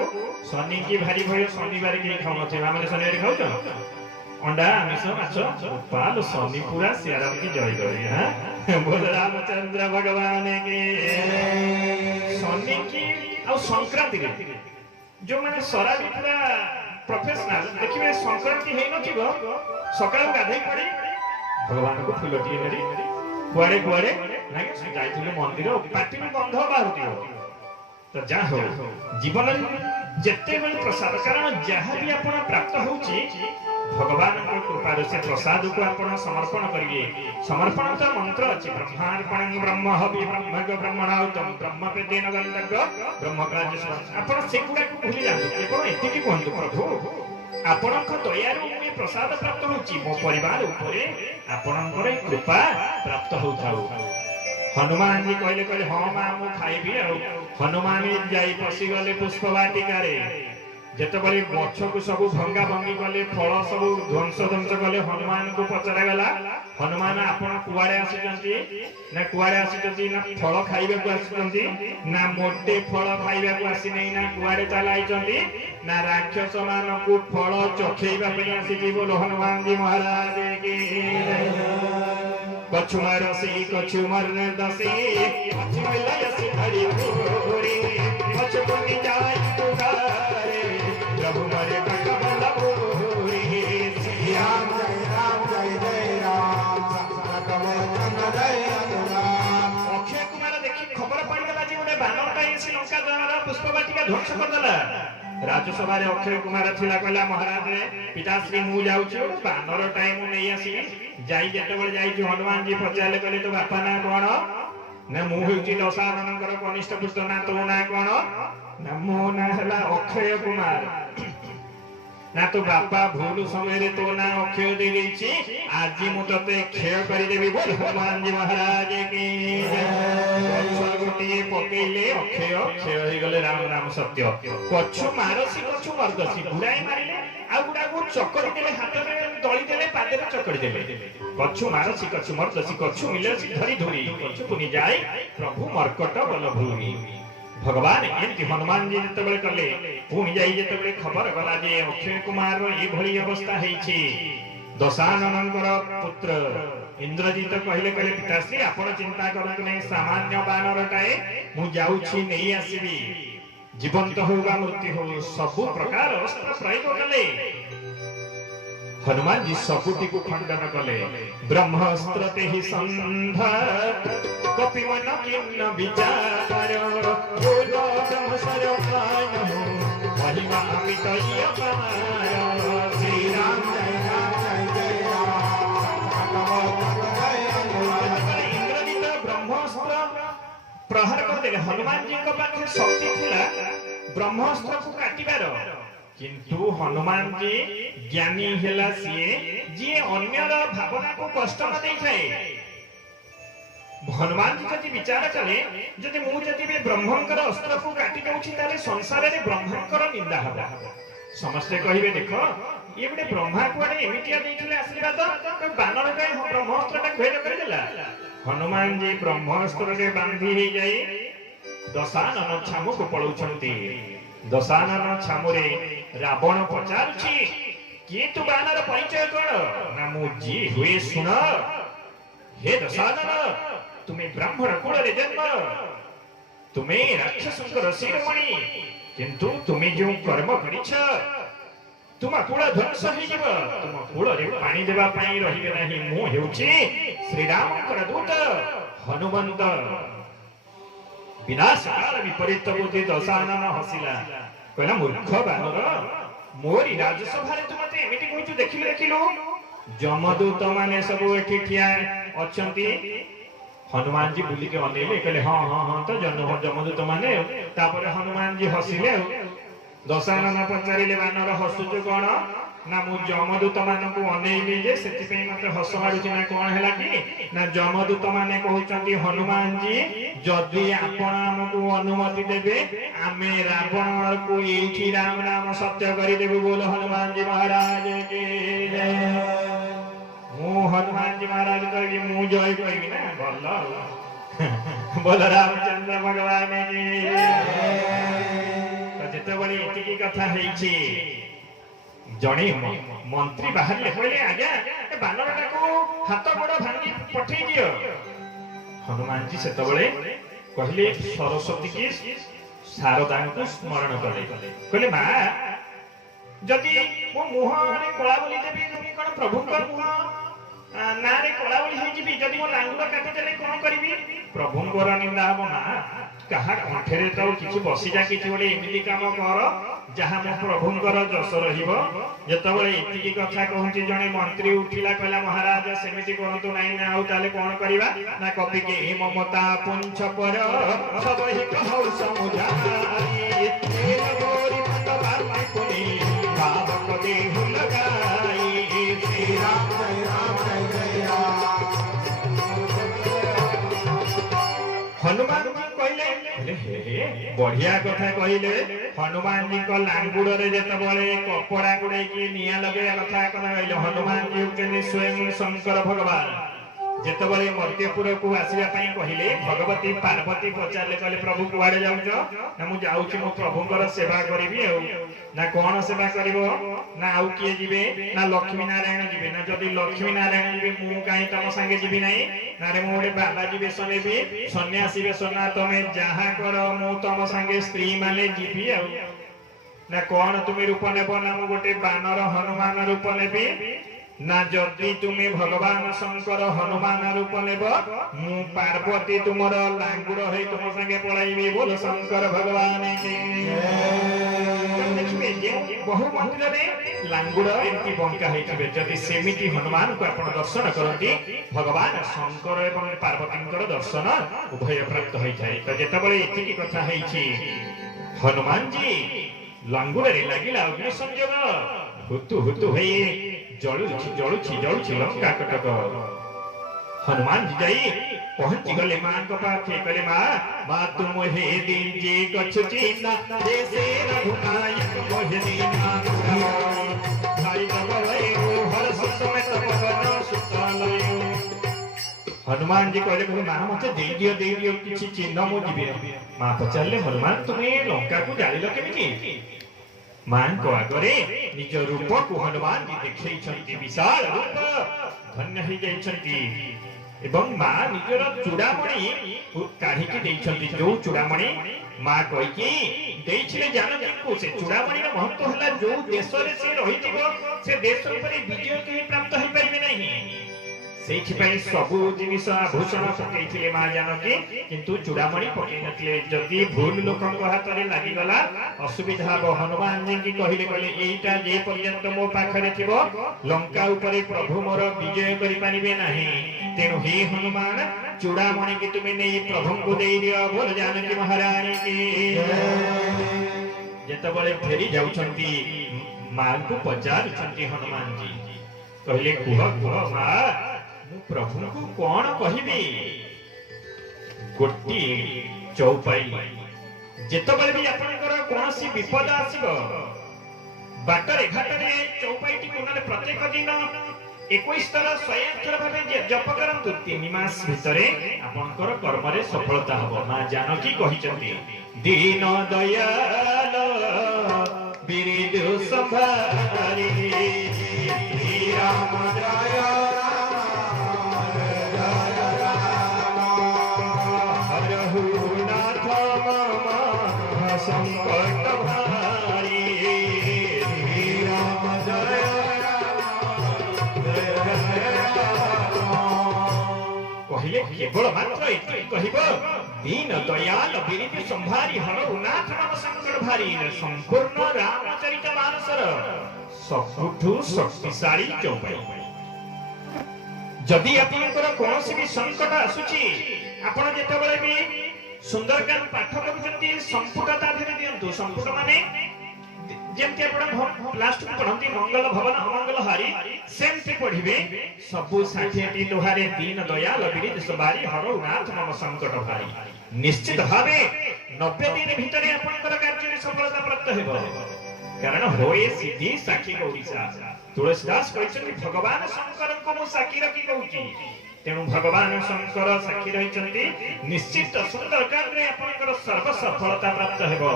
शनि की भारी भय शनिवार के खाउ नथे माने शनिवार खाउ अंडा आमिष माछ पाल शनि पूरा सियाराम की जय करे हां बोल रामचंद्र भगवान के शनि की आ संक्रांति रे जो माने सरा भी पूरा प्रोफेशनल देखिबे संक्रांति हे नथिबो सकाळ गाधै पड़ी भगवान को फुलटी नेरी कुआरे कुआरे नागे जाइथिले मंदिर पाटी में गंध बाहुतियो तो जा हो जीवन जेते बेले प्रसाद कारण जहा भी आपण प्राप्त होउची भगवान को कृपा से प्रसाद को आपण समर्पण करिए समर्पण तो मंत्र अछि ब्रह्मार्पणं ब्रह्म हवि ब्रह्मग ब्रह्मणाहुतम ब्रह्म पे देन गंधक ब्रह्म कार्य आपण सेकुडा को भूली जानु केवल एतिकी कहंतु प्रभु आपणक दयारू मु प्रसाद प्राप्त होउची मो परिवार ऊपर आपणकर कृपा प्राप्त होउथाउ हनुमान जी कहले कहले हां मां मु खाइबी आ हनुमान जी जाई पसी गले पुष्पवाटिका रे ଯେତେବେଳେ ଗଛକୁ ସବୁ ଭଙ୍ଗା ଭଙ୍ଗି କଲେ ଫଳ ସବୁ ଧ୍ୱଂସ କଲେ ହନୁମାନଙ୍କୁ ପଚରା ଗଲା ହନୁମାନ ଆପଣ କୁଆଡେ ଆସିଛନ୍ତି ନା କୁଆଡେ ଆସିଛନ୍ତି ନା ଫଳ ଖାଇବାକୁ ଆସିଛନ୍ତି ନା ମୋଟେ ଫଳ ଖାଇବାକୁ ଆସିନାହିଁ ନା କୁଆଡେ ଚାଲାଇଛନ୍ତି ନା ରାକ୍ଷସ ମାନଙ୍କୁ ଫଳ ଚଖେଇବା ପାଇଁ ଆସିଛି ବୋଲ ହନୁମାନଜୀ ମହାରାଜ କି कछुमर से कछुमर दसे कछुमलय से हरि भोरे कछुमनि जाय पुकारे प्रभु मरे कमल भोरे श्री राम जय राम सकल जय अनुराम अक्षय कुमार देखि खबर पड़ गला जे ओडे बानरटा एसी लंका द्वारा पुष्पवाटिका ध्वंस कर देला राजसभा रे अक्षय कुमार थिला कहला महाराज रे पिताश्री मु जाउछु बानर टाइम नै आसी जाई जेतेबेले जाई हनुमान जी पचाले कहले तो बापा ना कोन ना मु होची दशाननकर कनिष्ठ पुत्र ना तो ना कोन ना मो ना हला अक्षय कुमार ना तो बापा भूल समय रे तो ना अक्षय दे देछि आज मु तते क्षय करि देबी बोल हनुमान जी महाराज की गोटी पकेले अक्षय क्षय हो गले राम राम सत्य कछु मारसी कछु मर्दसी बुराई मारिले आ गुडा को चकड़ी देले हाथ रे दळी देले पादे रे चकड़ी देले कछु मारसी कछु मर्दसी कछु मिले धरी धुरी कछु पुनि जाय प्रभु मर्कट बल भूमि भगवान एमती हनुमान जी जेतेबेले कले पुनि जाई जेतेबेले खबर गला जे अक्षय कुमार रो ए भली अवस्था हेछि दशाननकर पुत्र इंद्रजीत कहले कहले पिताश्री आपण चिंता करतु नै सामान्य बानरटाए मु जाउछि नै आसीबी जीवंत होगा मृत्यु हो सब प्रकार अस्त्र प्रयोग कले हनुमान जी सबुटी को खंडन कले ब्रह्मास्त्र ते ही संध कपि मन किन्न विचार बोलो ब्रह्म सरपाय महिमा अमित यपार श्री राम जय इंद्रजीत ब्रह्मास्त्र प्रहार कर देले हनुमान जी को पाखे शक्ति थिला ब्रह्मास्त्र को काटिबार किंतु हनुमान जी ज्ञानी हेला सिए जे अन्यर भावना को कष्ट न देई थाए हनुमान जी जति विचार करे जति मु जति बे ब्रह्मंकर अस्त्र को काटी दउछि ताले संसार रे ब्रह्मंकर निंदा हबा समस्त कहिबे देखो ये बडे ब्रह्मा कुआडे एमितिया देइथिले आशीर्वाद तो बानर काय ब्रह्मास्त्र ता भेद कर देला हनुमान जी ब्रह्मास्त्र रे बांधी हे जाई दशानन छामु को पळौछंती दशानन छामुरे रावण पचारुछि कि तू बानर परिचय कोन ना मु जी हुए सुन हे दशानन तुम्हें ब्राह्मण कुल रे जन्म तुम्हें राक्षसंकर शिरोमणि किंतु तुम्हें जो कर्म करिछ तुम कुल ध्वंस हो जीव तुम कुल रे पानी देबा पई रहिबे नाही मु हेउछि श्री रामकर दूत हनुमंत विनाश काल विपरीत बुद्धि दशानन हसिला कहला मूर्ख बानर मोरी राजसभा रे तू मते एमिति कहिछु देखिलु जमदूत माने सब एठी ठिया अछंती हनुमान जी बुली के अनेले कहले हां हां हां तो जमदूत माने तापर हनुमान जी हसिले दशानन पचारिले बानर हसुछु कोन ना मु जमदूत मानकु अनेइली जे सेति पे मते हस मारुछि ना कोन हैला कि ना जमदूत माने कहउचंती हनुमान जी जदि आपण हमकु अनुमति देबे आमे रावण को एठी राम नाम सत्य करि देबे बोल हनुमान जी महाराज के जय मु हनुमान जी महाराज कहि मु जय कहि ना बोल बोल रामचंद्र भगवान की जेते बड़ी एतिकी कथा हेछि जणे मंत्री बाहर कहले आज्ञा ए बानरटा को हाथ गोड़ भांगी पठै दियो हनुमान जी सेतबेले कहले सरस्वती की शारदा को स्मरण कले कहले मां जदि मो मुह रे कोला बोली देबी तुम कोन प्रभु को मुह ना रे कोला बोली हे जिबी जदि मो लांगुर काटि देले कोन करबी प्रभु को निंदा हो मां कहा कंठेरे तो किछु बसी जा किछु बोले एमिति काम कर जहा मो प्रभुंकर जस रहिबो जेतबेले इतिकी कथा कहूची जणे मंत्री उठिला कहला महाराज सेमिति करंतु नाही ना आउ ताले कोन करिबा ना कपि के हे ममता पुंछ पर सब ही कहौ समुझाई हे मोरी मत बाई कोनी बाब को देहु लगाई श्री राम जय राम हनुमान जी कहले हे बढ़िया कथा कहले हनुमान जी को लांगुड़ रे जेतबळे कपड़ा गुडे की निया लगे कथा कहले हनुमान जी के स्वयं शंकर भगवान जेतबळे मर्त्यपुर को आसीबा पई कहिले भगवती पार्वती पचारले कहले प्रभु कुआडे जाउछ ना मु जाउछि मो प्रभुंकर सेवा करिवि ना कोन सेवा करिवो ना आउ किए जिवे ना लक्ष्मी नारायण जिवे ना जदि लक्ष्मी नारायण जिवे मु काई तम संगे जिवि नै ना रे मोडे बाबा जिवे सनेबि सन्यासी वे सना तमे जहा करो मु तम संगे स्त्री माने जिवि ना कोन तुमी रूप नेबो ना मु गोटे बानर हनुमान रूप नेबि ना जदि तुमे भगवान शंकर हनुमान रूप नेब मु पार्वती तुमर लांगुड़ है तुम संगे पळाइबी बोल शंकर भगवान की बहु मंदिर में लांगुड़ एमती बंका होइतबे जदि सेमिति हनुमान को आपण दर्शन करती भगवान शंकर एवं पार्वतींकर दर्शन उभय प्राप्त होई जाय तो जेतबळे एतिकी कथा हेछि हनुमान जी लांगुड़ रे लागिला अग्नि संयोग हुतु हुतु हे जळुछि लंका कटक हनुमान जी जाई पहुंची गले मां को पाखे करे मां तुम हे दिन जी कछु चिन्ना जैसे रघुनायक मोहि दीना भाई तबले हर समय तपवन सुतलयो हनुमान जी कहले मां मते दे दियो किछि चिन्ह मु जिबे मां पचारले हनुमान तुमे लंका को जालिलो केमिति मां को आगरे निज रूप को हनुमान जी देखैछंती विशाल रूप धन्य ही जाइछंती एवं मां निजर चूड़ामणि काढ़ी के देइछंती जो चूड़ामणि मां कहि कि देइछले जानकी को से चूड़ामणि रो महत्व हला जो देश रे से रहितिबो से देश ऊपर विजय के प्राप्त होई परिबे नहीं सेठी पई सबु जिनिस आभूषण पकेइथिले मां जानकी किंतु चूड़ामणि पकेइ नथिले जदि भूल लोकन को हाथ रे लागि गला असुविधा हो हनुमान जी की कहले एटा जे पर्यंत मो पाखरे थिबो लंका ऊपर प्रभु मोर विजय करि पानिबे नाही तेनु हे हनुमान चूड़ामणि की तुमे नै प्रभु को देइ दियो बोल जानकी महारानी की जेतबळे फेरी जाउछंती मां को पचारुछंती हनुमान जी कहले कुह मां प्रभु को कौन कहिबी गोटी चौपाई जेतबेले भी आपनकर कोनसी विपद आसीबो बाटरे घाटरे चौपाईटी कोनले प्रत्येक दिन 21 थर 100 थर भाबे जप करंतु 3 मास भितरे आपनकर कर्म रे सफलता हबो मां जानकी कहिचंती दीन दयाल बिरिदु संभारी श्री राम जय संकट भारी राम जय कहले केवल मात्र एति कहिबो दीन दयाल बिरिदि संभारी हरनाथ नाम संकट भारी संपूर्ण रामचरित मानसर सबुठु शक्तिशाली चौपाई जदि आपनकर कोनोसी भी संकट आसुची आपण जेतबेले भी सुंदरकांड पाठ करूछंती संपुटता धीरे दियंतु संपुट माने जेमते आपण लास्ट को पढंती मंगल भवन अमंगल हारी सेमते पढिबे सबु 60टी लोहारे दीन दयाल बिरिद सवारी हरनाथ मम संकट भारी निश्चित भावे 90 दिन भितरे आपनकर कार्य सफलता प्राप्त हेबो कारण होए सिद्धि साखी गौरीसा तुलसीदास कहछंती भगवान शंकर को मु साखी रखी कहूची तेणु भगवान शंकर साक्षी रहिचंती निश्चित सुंदर कार्य आपनकर सर्व सफलता प्राप्त हेबो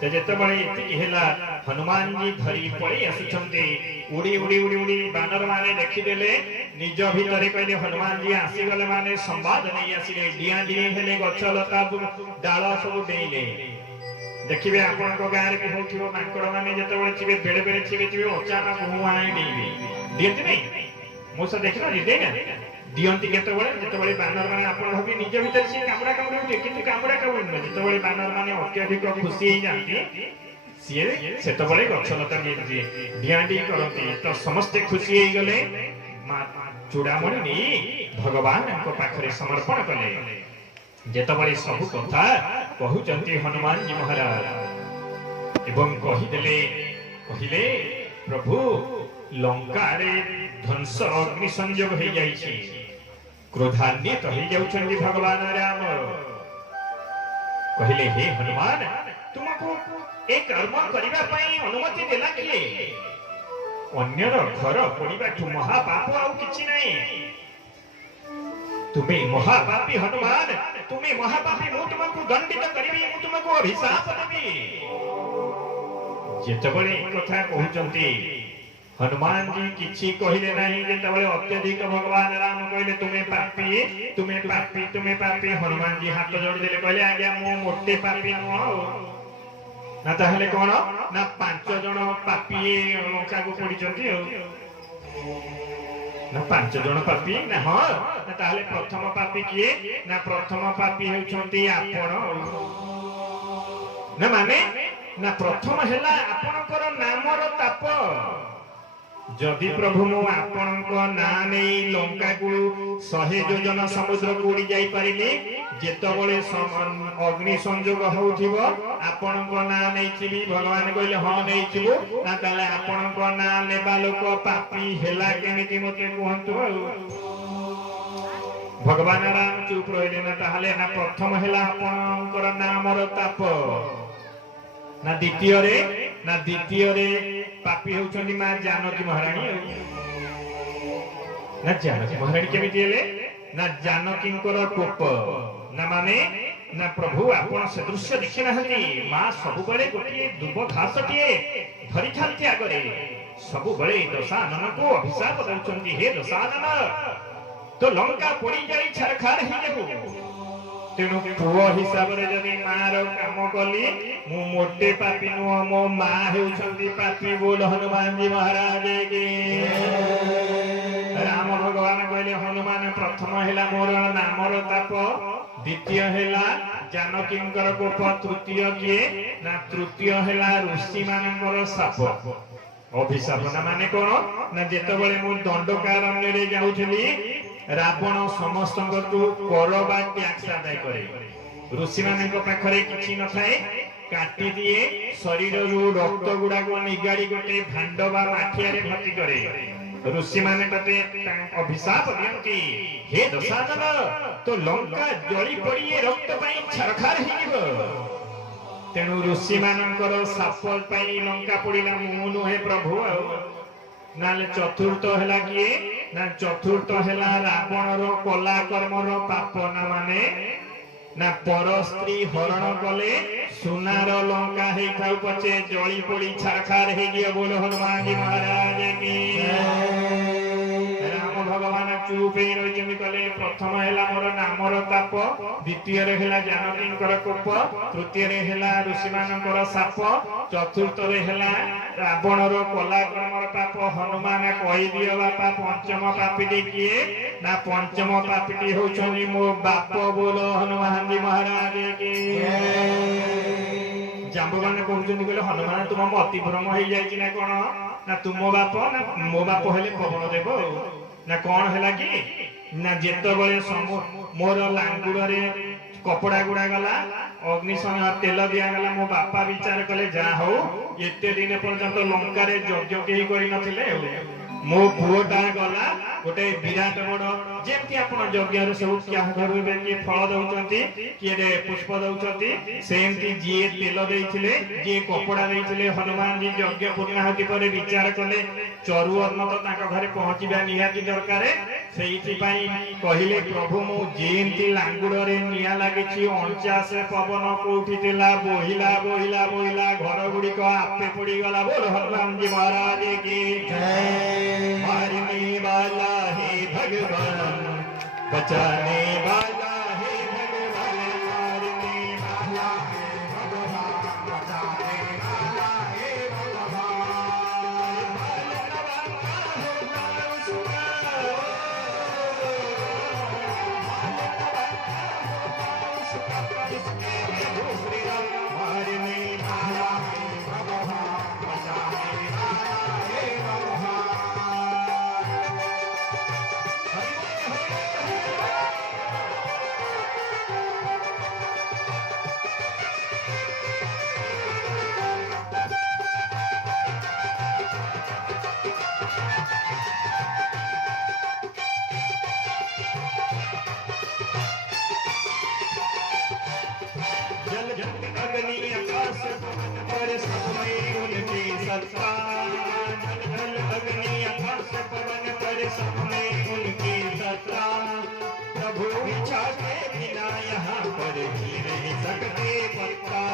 ते जेतबळे एतिकी हेला हनुमान जी धरी पळी आसुचंती उडी उडी उडी उडी बानर माने देखि देले निज भितरे कहले हनुमान जी आसी गले माने संवाद नै आसीले डिया डिया हेले गछलता डाळ सब डेइले देखिबे आपनको गां रे भी होथिबो मांकड़ माने जेतबळे थिबे बेले बेले थिबे अचानक हुआई डेइबे दियंती नै मोसा देखिनो दिदेना दियंती केतबळे जेतबळे बानर माने आपण भाबी निज भितर से कामड़ा कामड़ी उठे किंतु कामड़ा कामड़ी न जेतबळे बानर माने अत्यधिक खुशी हो जाती सिए सेतबळे गछलता जे ढियाडी करती तो समस्त खुशी हो गले चूड़ामणि नहीं भगवान को पाखरे समर्पण कले जेतबळे सब कथा कहउचंती हनुमान जी महाराज एवं कहिले प्रभु लंका रे ध्वंस अग्नि संयोग हो जाइछि क्रोधान्वित हो जाउछंती भगवान राम कहले हे हनुमान तुमको ए कर्म करिबा पई अनुमति देला किए अन्यर घर पड़िबाठु महापाप आउ किछि नै तुम्हें महापापी हनुमान तुम्हें महापापी मु तुमको दंडित करिबी मु तुमको अभिशाप देबी जेतबळे कथा कहउचंती हनुमान जी किछि कहिले नाही जेतबळे अत्यधिक भगवान राम कहले तुम्हें पापी हनुमान जी हाथ जोड़ देले कहले आज्ञा मु मोटे पापी न ना ताहले कोन ना 5 जण पापी लंका को पडिचंती ना 5 जण पापी ना हां ना ताहले प्रथम पापी किए ना प्रथम पापी हेउचंती आपण ना माने ना प्रथम हेला आपनकर नामर ताप जदि प्रभु मु आपनको ना नै लंका को 100 योजन समुद्र को उड़ी जाई परिले जेतबळे अग्नि संयोग होउथिबो आपनको ना नै छिबी भगवान कहले हां नै छिबो ना ताले आपनको ना नेबा लोक पापी हेला केमिति मते कहंतु भगवान राम चुप रहिले ना ताले ना प्रथम हेला आपनकर नामर ताप ना द्वितीय रे पापी होउछन्ती मा जानकी महारानी ना जानकी महारानी केमिति हेले ना जानकींकर कोप ना माने ना प्रभु आपण से दृश्य देखि नाहंती मा सब बळे गोटिए दुब घासटिए धरि थांती आगरे सब बळे दशानन को अभिशाप दउछन्ती हे दशानन तो लंका पड़ी जाई छरखार हि जेबो तेणु पुओ हिसाब रे जदि मार काम कली मु मोटे पापी नु मो मा हेउछन्ती पापी बोल हनुमान जी महाराज के राम भगवान कहले हनुमान प्रथम हेला मोर नामर ताप द्वितीय हेला जानकींकर कोप तृतीय किए ना तृतीय हेला ऋषि मानकर शाप अभिशाप ना माने कोन ना जेतबळे मु दंडकारण्य रे जाउछली रावण समस्त कर बा टैक्स आदाय करे ऋषि मान पाखरे किछि न थाए काटी दिए शरीर रु रक्त गुडा को निगाड़ी गोटे भांड बा माठिया रे भर्ती करे ऋषि माने कते अभिशाप दियंती हे दशानन तो लंका जळी पड़ी रक्त पई छरखार हि जीव तेनु ऋषि मानकर शाप पई लंका पड़िला मुनु हे प्रभु नाले चतुर्थ हेला किए ना चतुर्थ हेला रावण रो कला कर्म रो पाप ना माने ना पर स्त्री हरण कले सुनार लंका हे थाउ पछे जळी पड़ी छरखार हे गियो बोलो हनुमान जी महाराज की राम भगवान चुप हे रहि जेमि कले प्रथम हेला मोर नामर ताप द्वितीय रे हेला जानकींकर कोप तृतीय रे हेला ऋषि मानकर शाप चतुर्थ रे हेला रावण रो कला कर्म पाप हनुमान कहि दियो बापा पंचम पापी किए ना पंचम पापी होछनी मो बाप बोलो हनुमान जी महाराज के जांबवान कहउछनी कहले हनुमान तुम अति भ्रम हो जाई कि ना कोन ना तुम बाप ना मो बाप हेले पवन देव ना कोन हैला कि ना जेतबळे मोर लांगुड़ रे कपड़ा गुड़ा गला अग्निशन तेल दिया गला मो बापा विचार कले जा हो एते दिन पर्यंत लंका रे यज्ञ केही करि नथिले मो पुओटा गला गोटे विराट बड़ जेमति आपण यज्ञ रे सब क्या करबे कि फल दउचंती कि रे पुष्प दउचंती सेमति जे तेल देइथिले जे कपड़ा देइथिले हनुमान जी यज्ञ पूर्णाहुति पर विचार कले चरु अन्न तो ताका घरे पहुंचीबा निहाती दरकार सेइति पई कहिले प्रभु मो जेमति लांगुड़ रे निया लागिछि 49 पवन कोठितेला बोहिला बोहिला बोहिला घर गुडी को आपे पड़ी गला बोल हनुमान जी महाराज की जय मारने वाला है भगवान बचाने वाला है भगवान मारने वाला है भगवान बचाने वाला है भगवान मारने वाला है भगवान बचाने वाला है भगवान सत्ता, जल थल अग्नि आकाश पवन पर सब में उनकी सत्ता। प्रभु इच्छा के बिना यहाँ पर ही नहीं सकते पत्ता।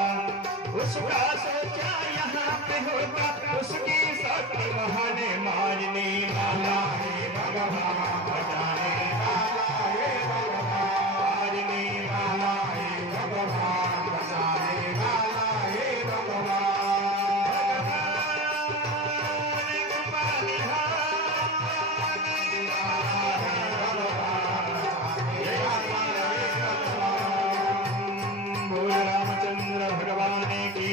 उसका सोचा यहाँ पे होगा, उसकी शक्ति महान मारने वाला है भगवान, बचाने वाला है भगवान, मारने वाला है भगवान, बचाने वाला है भगवान। बोल रामचंद्र भगवान की।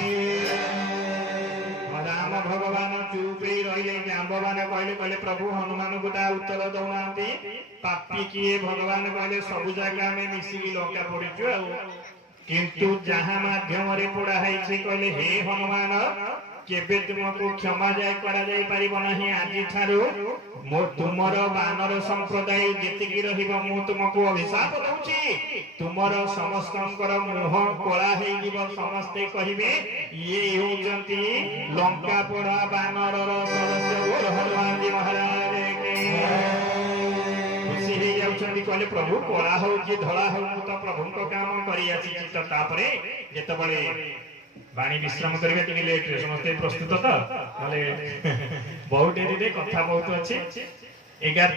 राम भगवान चुपे रहिले, जाम्बवान कहले कहले प्रभु हनुमान को ता उत्तर दौनांती। पापी किए भगवान कहले सबु जगह में मिसिकी लंका पड़ीचु आ, किंतु जहां माध्यम रे पड़ा है कहले हे हनुमान केबे तुमको क्षमा जाय करा जाय परिबो नाही। आजि थारु मो तुमर बानर संप्रदाय जेतिकी रहिबो मु तुमको अभिशाप दउची। तुमर समस्तंकर मुह कोला हे जीव, समस्ते कहिबे ये होजंती लंका पड़ा बानर रो सदस्य बोल हनुमान जी महाराज के। खुशी हे जाउछंती कहले प्रभु कोला हो कि धला हो मु तो प्रभु को काम करी आछि। तो तापरे जेतबळे वाणी विश्राम करिवे टिके लेट रे समस्त प्रस्तुत तो नले बहुत डेरी रे कथा बहुत अछि। 11